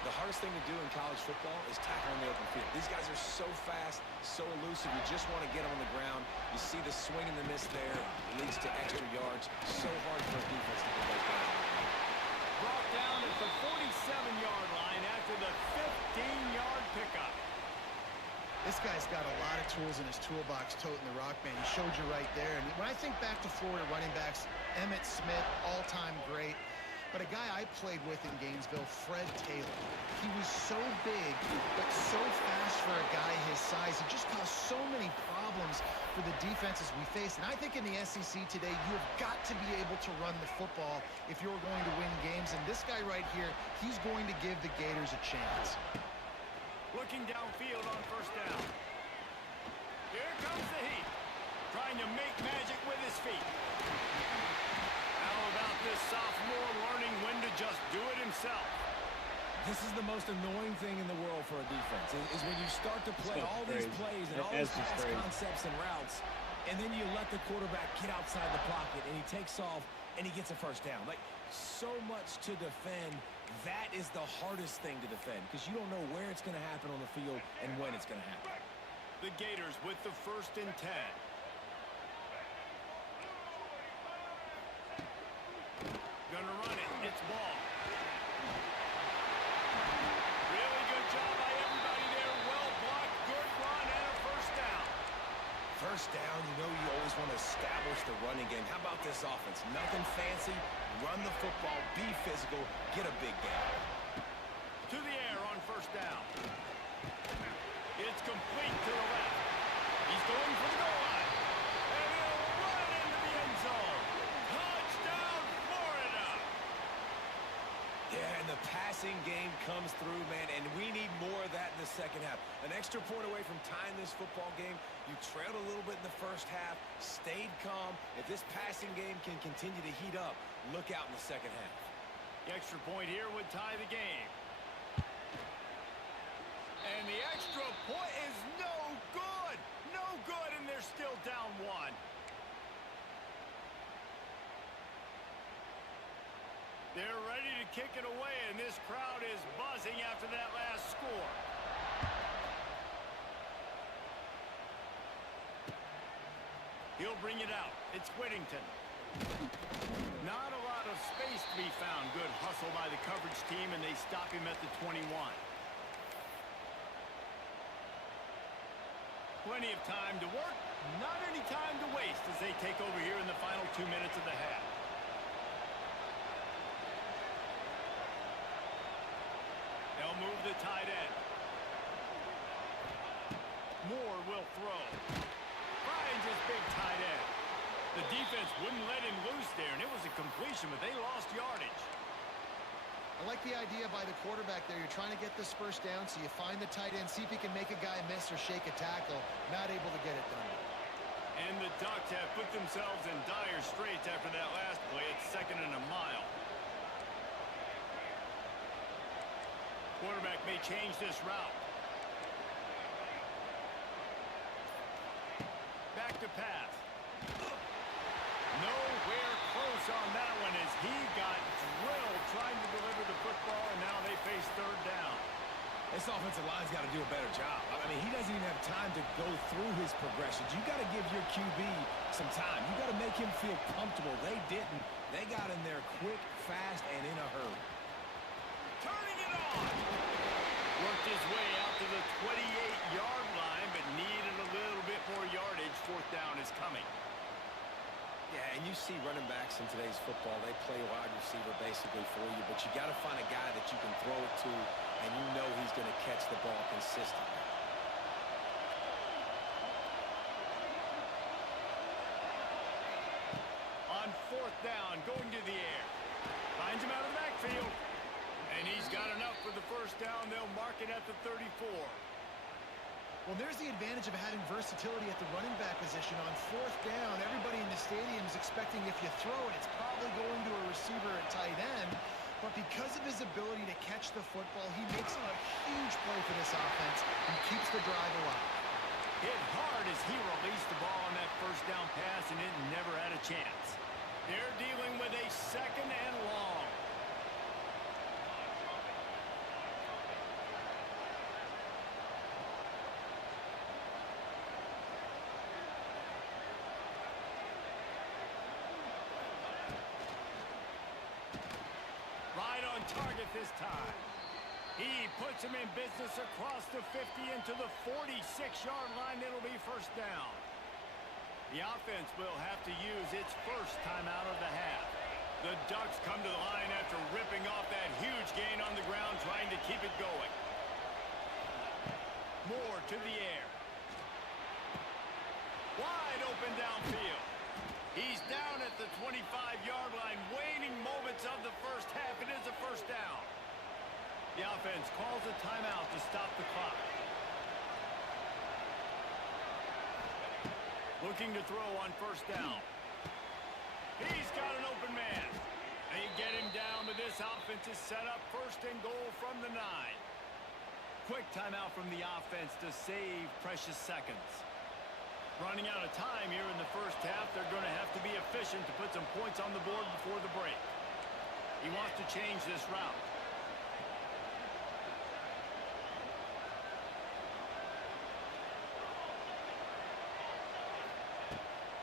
The hardest thing to do in college football is tackle on the open field. These guys are so fast, so elusive. You just want to get on the ground. You see the swing and the miss there. It leads to extra yards. So hard for a defense to get those guys. Brought down at the 47-yard line after the 15-yard pickup. This guy's got a lot of tools in his toolbox toting the rock, man. He showed you right there. And when I think back to Florida running backs, Emmitt Smith, all-time great. But a guy I played with in Gainesville, Fred Taylor, he was so big, but so fast for a guy his size. He just caused so many problems for the defenses we face. And I think in the SEC today, you have got to be able to run the football if you're going to win games. And this guy right here, he's going to give the Gators a chance. Looking downfield on first down. Here comes the heat. Trying to make magic with his feet. How about this sophomore learning when to just do it himself? This is the most annoying thing in the world for a defense, is when you start to play all these plays and all these pass concepts and routes, and then you let the quarterback get outside the pocket, and he takes off, and he gets a first down. Like, so much to defend. That is the hardest thing to defend, because you don't know where it's going to happen on the field and when it's going to happen. The Gators with the 1st and 10. Gonna run it. It's ball. Really good job by everybody there. Well blocked. Good run and a first down. First down, you know you always want to establish the running game. How about this offense? Nothing fancy. Run the football. Be physical. Get a big gain. To the air on first down. It's complete to the left. He's going for the goal line. And he'll run into the end zone. Touchdown, Florida! Yeah, and the passing game comes through, man, and we need more of that in the second half. An extra point away from tying this football game. You trailed a little bit in the first half, stayed calm. If this passing game can continue to heat up, look out in the second half. The extra point here would tie the game. And the extra point is no good. No good, and they're still down 1. They're ready to kick it away, and this crowd is buzzing after that last score. He'll bring it out. It's Whittington. Not a lot of space to be found. Good hustle by the coverage team, and they stop him at the 21. Plenty of time to work, not any time to waste as they take over here in the final 2 minutes of the half. They'll move the tight end. Moore will throw. Finds his big tight end. The defense wouldn't let him loose there, and it was a completion, but they lost yardage. I like the idea by the quarterback there. You're trying to get this first down, so you find the tight end, see if he can make a guy miss or shake a tackle. Not able to get it done. And the Ducks have put themselves in dire straits after that last play. It's 2nd and a mile. Quarterback may change this route. Back to pass. Nowhere close on that one as he got drilled trying to deliver the football, and now they face 3rd down. This offensive line's got to do a better job. I mean, he doesn't even have time to go through his progressions. You got to give your QB some time. You got to make him feel comfortable. They didn't. They got in there quick, fast, and in a hurry. Turning it on. Worked his way out to the 28-yard line, but needed a little bit more yardage. 4th down is coming. Yeah, and you see running backs in today's football, they play wide receiver basically for you, but you got to find a guy that you can throw it to, and you know he's going to catch the ball consistently. On 4th down, going to the air. Finds him out of the backfield. And he's got enough for the first down. They'll mark it at the 34. Well, there's the advantage of having versatility at the running back position. On 4th down, everybody in the stadium is expecting if you throw it, it's probably going to a receiver at tight end. But because of his ability to catch the football, he makes a huge play for this offense and keeps the drive alive. Hit hard as he released the ball on that first down pass, and it never had a chance. They're dealing with a 2nd and long. Target this time. He puts him in business across the 50 into the 46-yard line. It'll be first down. The offense will have to use its first timeout of the half. The Ducks come to the line after ripping off that huge gain on the ground, trying to keep it going. Moore to the air. Wide open downfield. He's down at the 25-yard line, waning moments of the first half. It is a first down. The offense calls a timeout to stop the clock. Looking to throw on first down. He's got an open man. They get him down, but this offense is set up 1st and goal from the 9. Quick timeout from the offense to save precious seconds. Running out of time here in the first half. They're going to have to be efficient to put some points on the board before the break. He wants to change this route.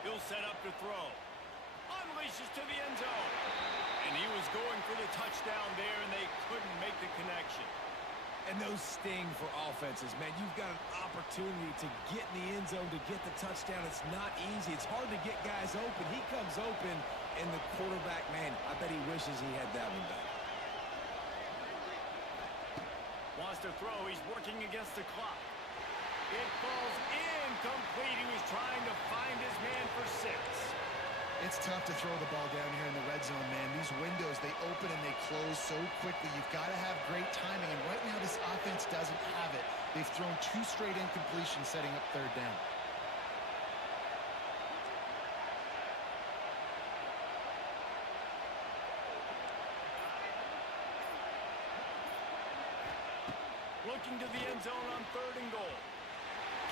He'll set up to throw. Unleashes to the end zone. And he was going for the touchdown there, and they couldn't make the connection. And those sting for offenses, man. You've got an opportunity to get in the end zone, to get the touchdown. It's not easy. It's hard to get guys open. He comes open, and the quarterback, man, I bet he wishes he had that one back. Wants to throw. He's working against the clock. It falls incomplete. He was trying to find his man for 6. It's tough to throw the ball down here in the red zone, man. These windows, they open and they close so quickly. You've got to have great timing, and right now this offense doesn't have it. They've thrown 2 straight incompletions setting up 3rd down. Looking to the end zone on 3rd and goal.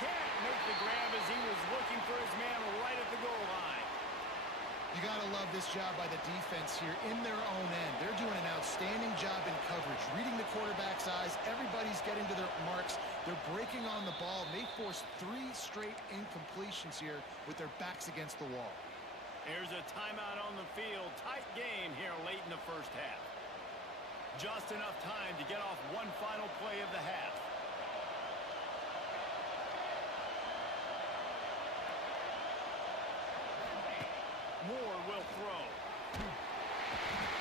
Can't make the grab as he was looking for his man right at the goal line. You got to love this job by the defense here in their own end. They're doing an outstanding job in coverage, reading the quarterback's eyes. Everybody's getting to their marks, They're breaking on the ball, and they forced 3 straight incompletions here with their backs against the wall. Here's a timeout on the field. Tight game here late in the first half. Just enough time to get off one final play of the half. Moore will throw.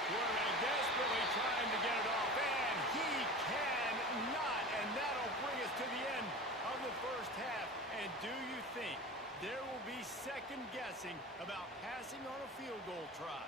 Quarterback desperately trying to get it off, and he cannot, and that'll bring us to the end of the first half. And do you think there will be second guessing about passing on a field goal try?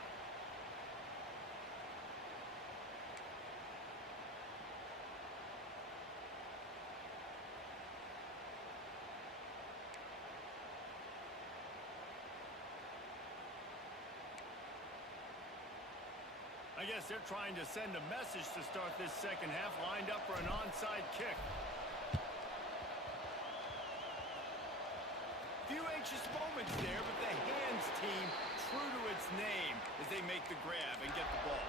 I guess they're trying to send a message to start this second half, lined up for an onside kick. Few anxious moments there, but the hands team true to its name as they make the grab and get the ball.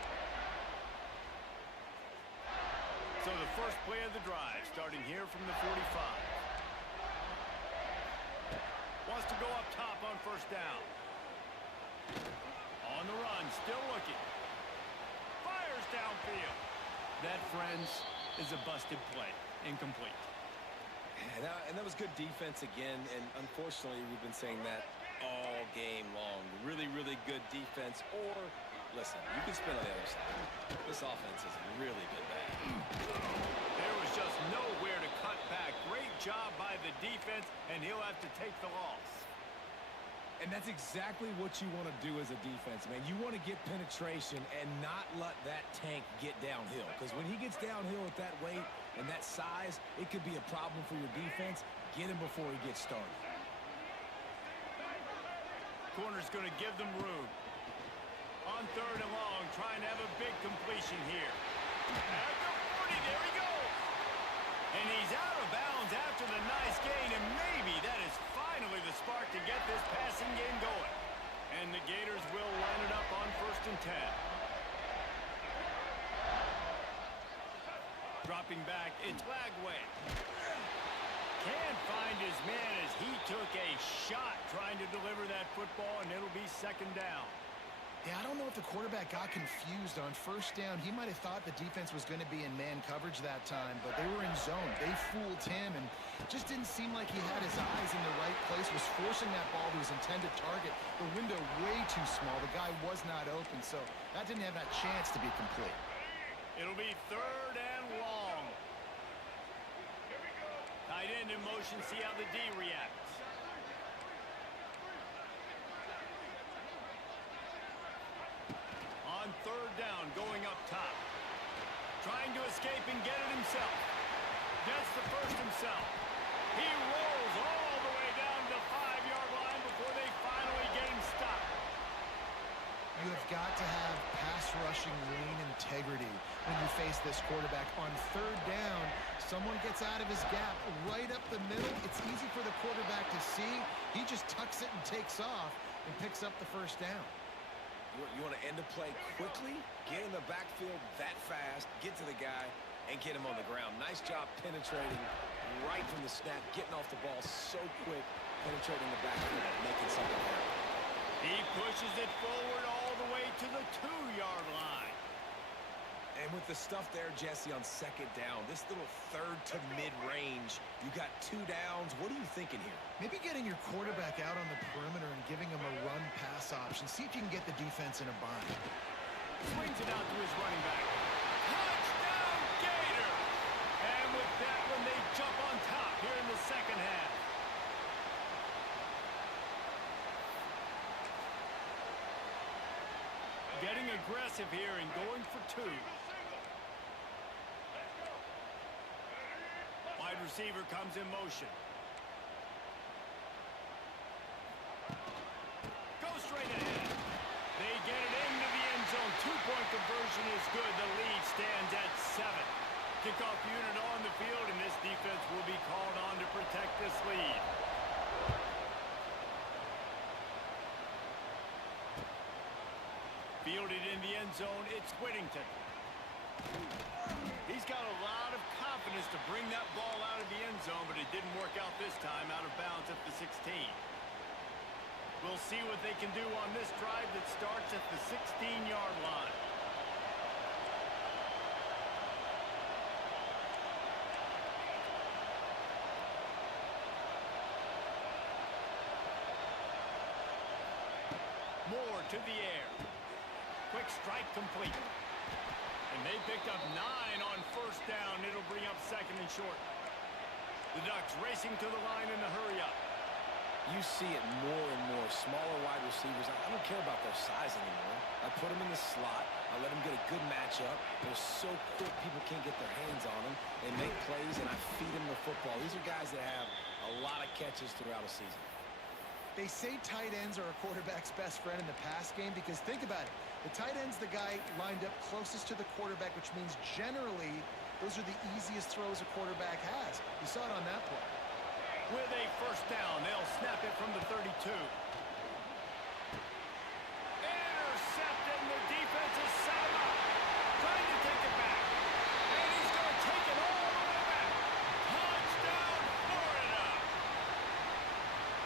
So the first play of the drive starting here from the 45. Wants to go up top on first down. On the run, still looking. Fires downfield. That, friends, is a busted play. Incomplete. And that was good defense again, and unfortunately we've been saying that all game long. Really, really good defense. Or, listen, you can spin on the other side. This offense has really been bad. There was just nowhere to cut back. Great job by the defense, and he'll have to take the loss. And that's exactly what you want to do as a defense, man. You want to get penetration and not let that tank get downhill. Because when he gets downhill at that weight and that size, it could be a problem for your defense. Get him before he gets started. Corner's going to give them room. On third and long, trying to have a big completion here. At the 40, there he goes. And he's out of bounds after the nice gain, and maybe that is finally the spark to get this passing game going. And the Gators will line it up on 1st and 10. Dropping back, it's Lagway. Can't find his man as he took a shot trying to deliver that football, and it'll be 2nd down. Yeah, I don't know if the quarterback got confused on first down. He might have thought the defense was going to be in man coverage that time, but they were in zone. They fooled him, and just didn't seem like he had his eyes in the right place, was forcing that ball to his intended target. The window way too small. The guy was not open, so that didn't have that chance to be complete. It'll be 3rd and long. Tight end in motion, see how the D reacts. On 3rd down, going up top. Trying to escape and get it himself. Gets the first himself. He rolls all the way down the 5-yard line before they finally get him stopped. You have got to have pass rushing lane integrity when you face this quarterback. On 3rd down, someone gets out of his gap right up the middle. It's easy for the quarterback to see. He just tucks it and takes off and picks up the 1st down. You want to end the play quickly, get in the backfield that fast, get to the guy, and get him on the ground. Nice job penetrating right from the snap, getting off the ball so quick, penetrating the backfield and making something happen. He pushes it forward all the way to the 2-yard line. And with the stuff there, Jesse, on 2nd down, this little 3rd to mid-range, you got 2 downs. What are you thinking here? Maybe getting your quarterback out on the perimeter and giving him a run-pass option. See if you can get the defense in a bind. Swings it out to his running back. Touchdown, Gator! And with that one, they jump on top here in the 2nd half. Getting aggressive here and going for 2. Wide receiver comes in motion. Go straight ahead. They get it into the end zone. 2-point conversion is good. The lead stands at 7. Kickoff unit on the field, and this defense will be called on to protect this lead. Fielded in the end zone, it's Whittington. He's got a lot of confidence to bring that ball out of the end zone, but it didn't work out this time, out of bounds at the 16. We'll see what they can do on this drive that starts at the 16-yard line. Moore to the air. Quick strike complete. And they picked up 9 on first down. It'll bring up second and short. The Ducks racing to the line in the hurry-up. You see it more and more. Smaller wide receivers. I don't care about their size anymore. I put them in the slot. I let them get a good matchup. They're so quick, people can't get their hands on them. They make plays, and I feed them the football. These are guys that have a lot of catches throughout a season. They say tight ends are a quarterback's best friend in the pass game because think about it. The tight end's the guy lined up closest to the quarterback, which means generally those are the easiest throws a quarterback has. You saw it on that play. With a first down, they'll snap it from the 32. Intercepted, and the defense is set him up. Trying to take it back. And he's going to take it all the way back. Touchdown, Florida!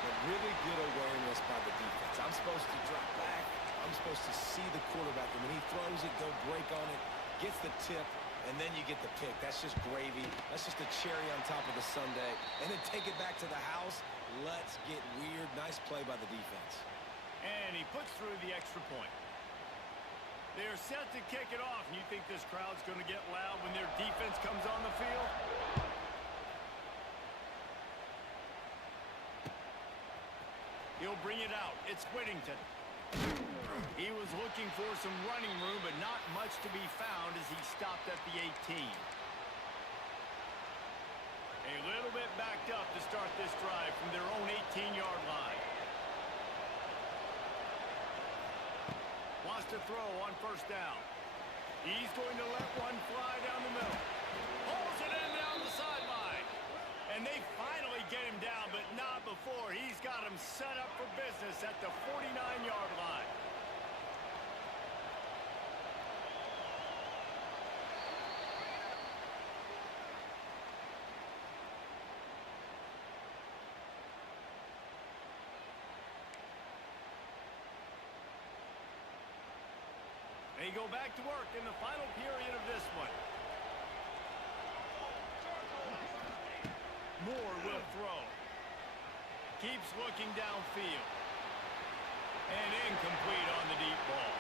But really good awareness by the defense. I'm supposed to drop back. I'm supposed to see the quarterback. And when he throws it, go break on it, gets the tip, and then you get the pick. That's just gravy. That's just a cherry on top of the sundae. And then take it back to the house. Let's get weird. Nice play by the defense. And he puts through the extra point. They're set to kick it off. And you think this crowd's going to get loud when their defense comes on the field? He'll bring it out. It's Whittington. He was looking for some running room, but not much to be found as he stopped at the 18. A little bit backed up to start this drive from their own 18-yard line. Wants to throw on first down. He's going to let one fly down the middle. Pulls it in down the sideline. And they finally get him down, but not before. He's got him set up for business at the 49-yard line. They go back to work in the final period of this one. Moore will throw. Keeps looking downfield. And incomplete on the deep ball.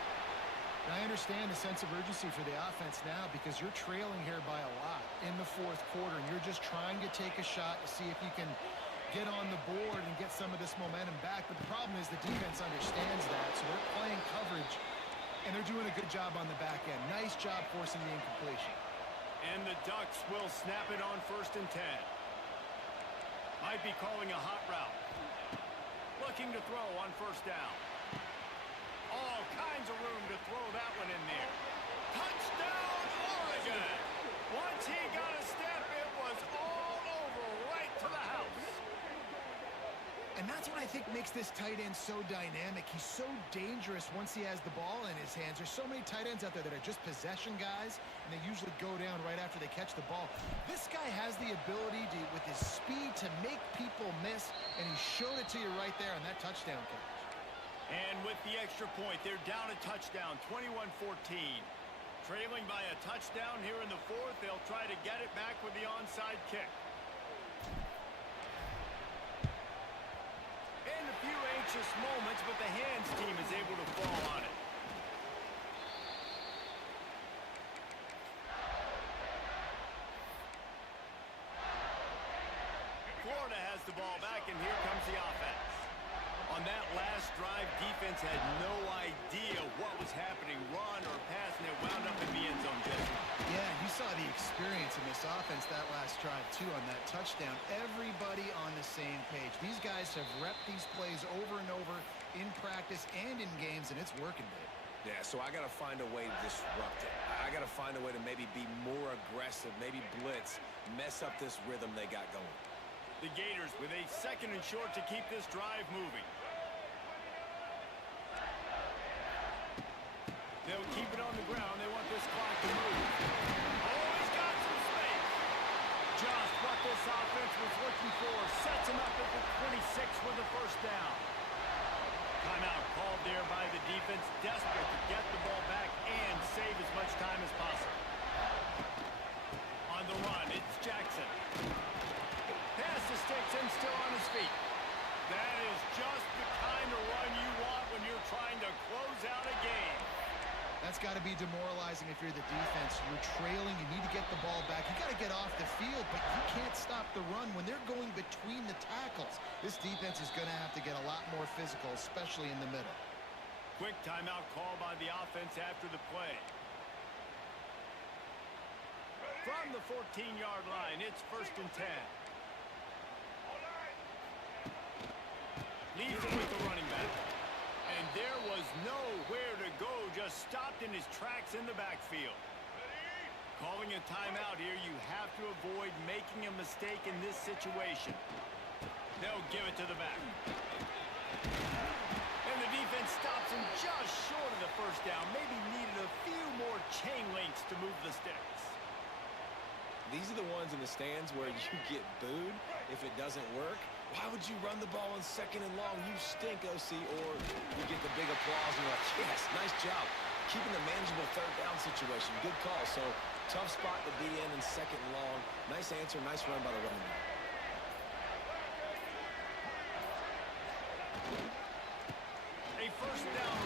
I understand the sense of urgency for the offense now because you're trailing here by a lot in the fourth quarter, and you're just trying to take a shot to see if you can get on the board and get some of this momentum back. But the problem is the defense understands that, so they're playing coverage, and they're doing a good job on the back end. Nice job forcing the incompletion. And the Ducks will snap it on 1st and 10. Might be calling a hot route. Looking to throw on first down. All kinds of room to throw that one in there. Touchdown, Oregon! Once he got a step, it was all over right to the house. And that's what I think makes this tight end so dynamic. He's so dangerous once he has the ball in his hands. There's so many tight ends out there that are just possession guys, and they usually go down right after they catch the ball. This guy has the ability to, with his speed, to make people miss, and he showed it to you right there on that touchdown catch. And with the extra point, they're down a touchdown, 21-14. Trailing by a touchdown here in the fourth, they'll try to get it back with the onside kick. And a few anxious moments, but the hands team is able to fall on it. Florida has the ball back, and here comes the offense. On that last drive, defense had no idea what was happening, run or pass, and it wound up in the end zone, Jesse. Yeah, you saw the experience in this offense that last drive, too, on that touchdown. Everybody on the same page. These guys have repped these plays over and over in practice and in games, and it's working, Dave. Yeah, so I got to find a way to disrupt it. I got to find a way to maybe be more aggressive, maybe blitz, mess up this rhythm they got going. The Gators with a 2nd and short to keep this drive moving. They'll keep it on the ground. They want this clock to move. this offense was looking for. Sets him up at the 26 with the first down. Timeout called there by the defense, desperate to get the ball back and save as much time as possible. On the run, it's Jackson. Pass to sticks and still on his feet. That is just the kind of run you want when you're trying to close out a game. That's got to be demoralizing if you're the defense. You're trailing. You need to get the ball back. You got to get off the field, but you can't stop the run when they're going between the tackles. This defense is going to have to get a lot more physical, especially in the middle. Quick timeout call by the offense after the play. From the 14-yard line, it's 1st and 10. Leaves it with the running back. And there was nowhere to go, just stopped in his tracks in the backfield. Calling a timeout here, you have to avoid making a mistake in this situation. They'll give it to the back. And the defense stops him just short of the first down. Maybe needed a few more chain links to move the sticks. These are the ones in the stands where you get booed if it doesn't work. Why would you run the ball on 2nd and long? You stink, OC. Or you get the big applause and you're like, yes, nice job. Keeping the manageable 3rd down situation. Good call. So tough spot to be in 2nd and long. Nice answer, nice run by the running back. A first down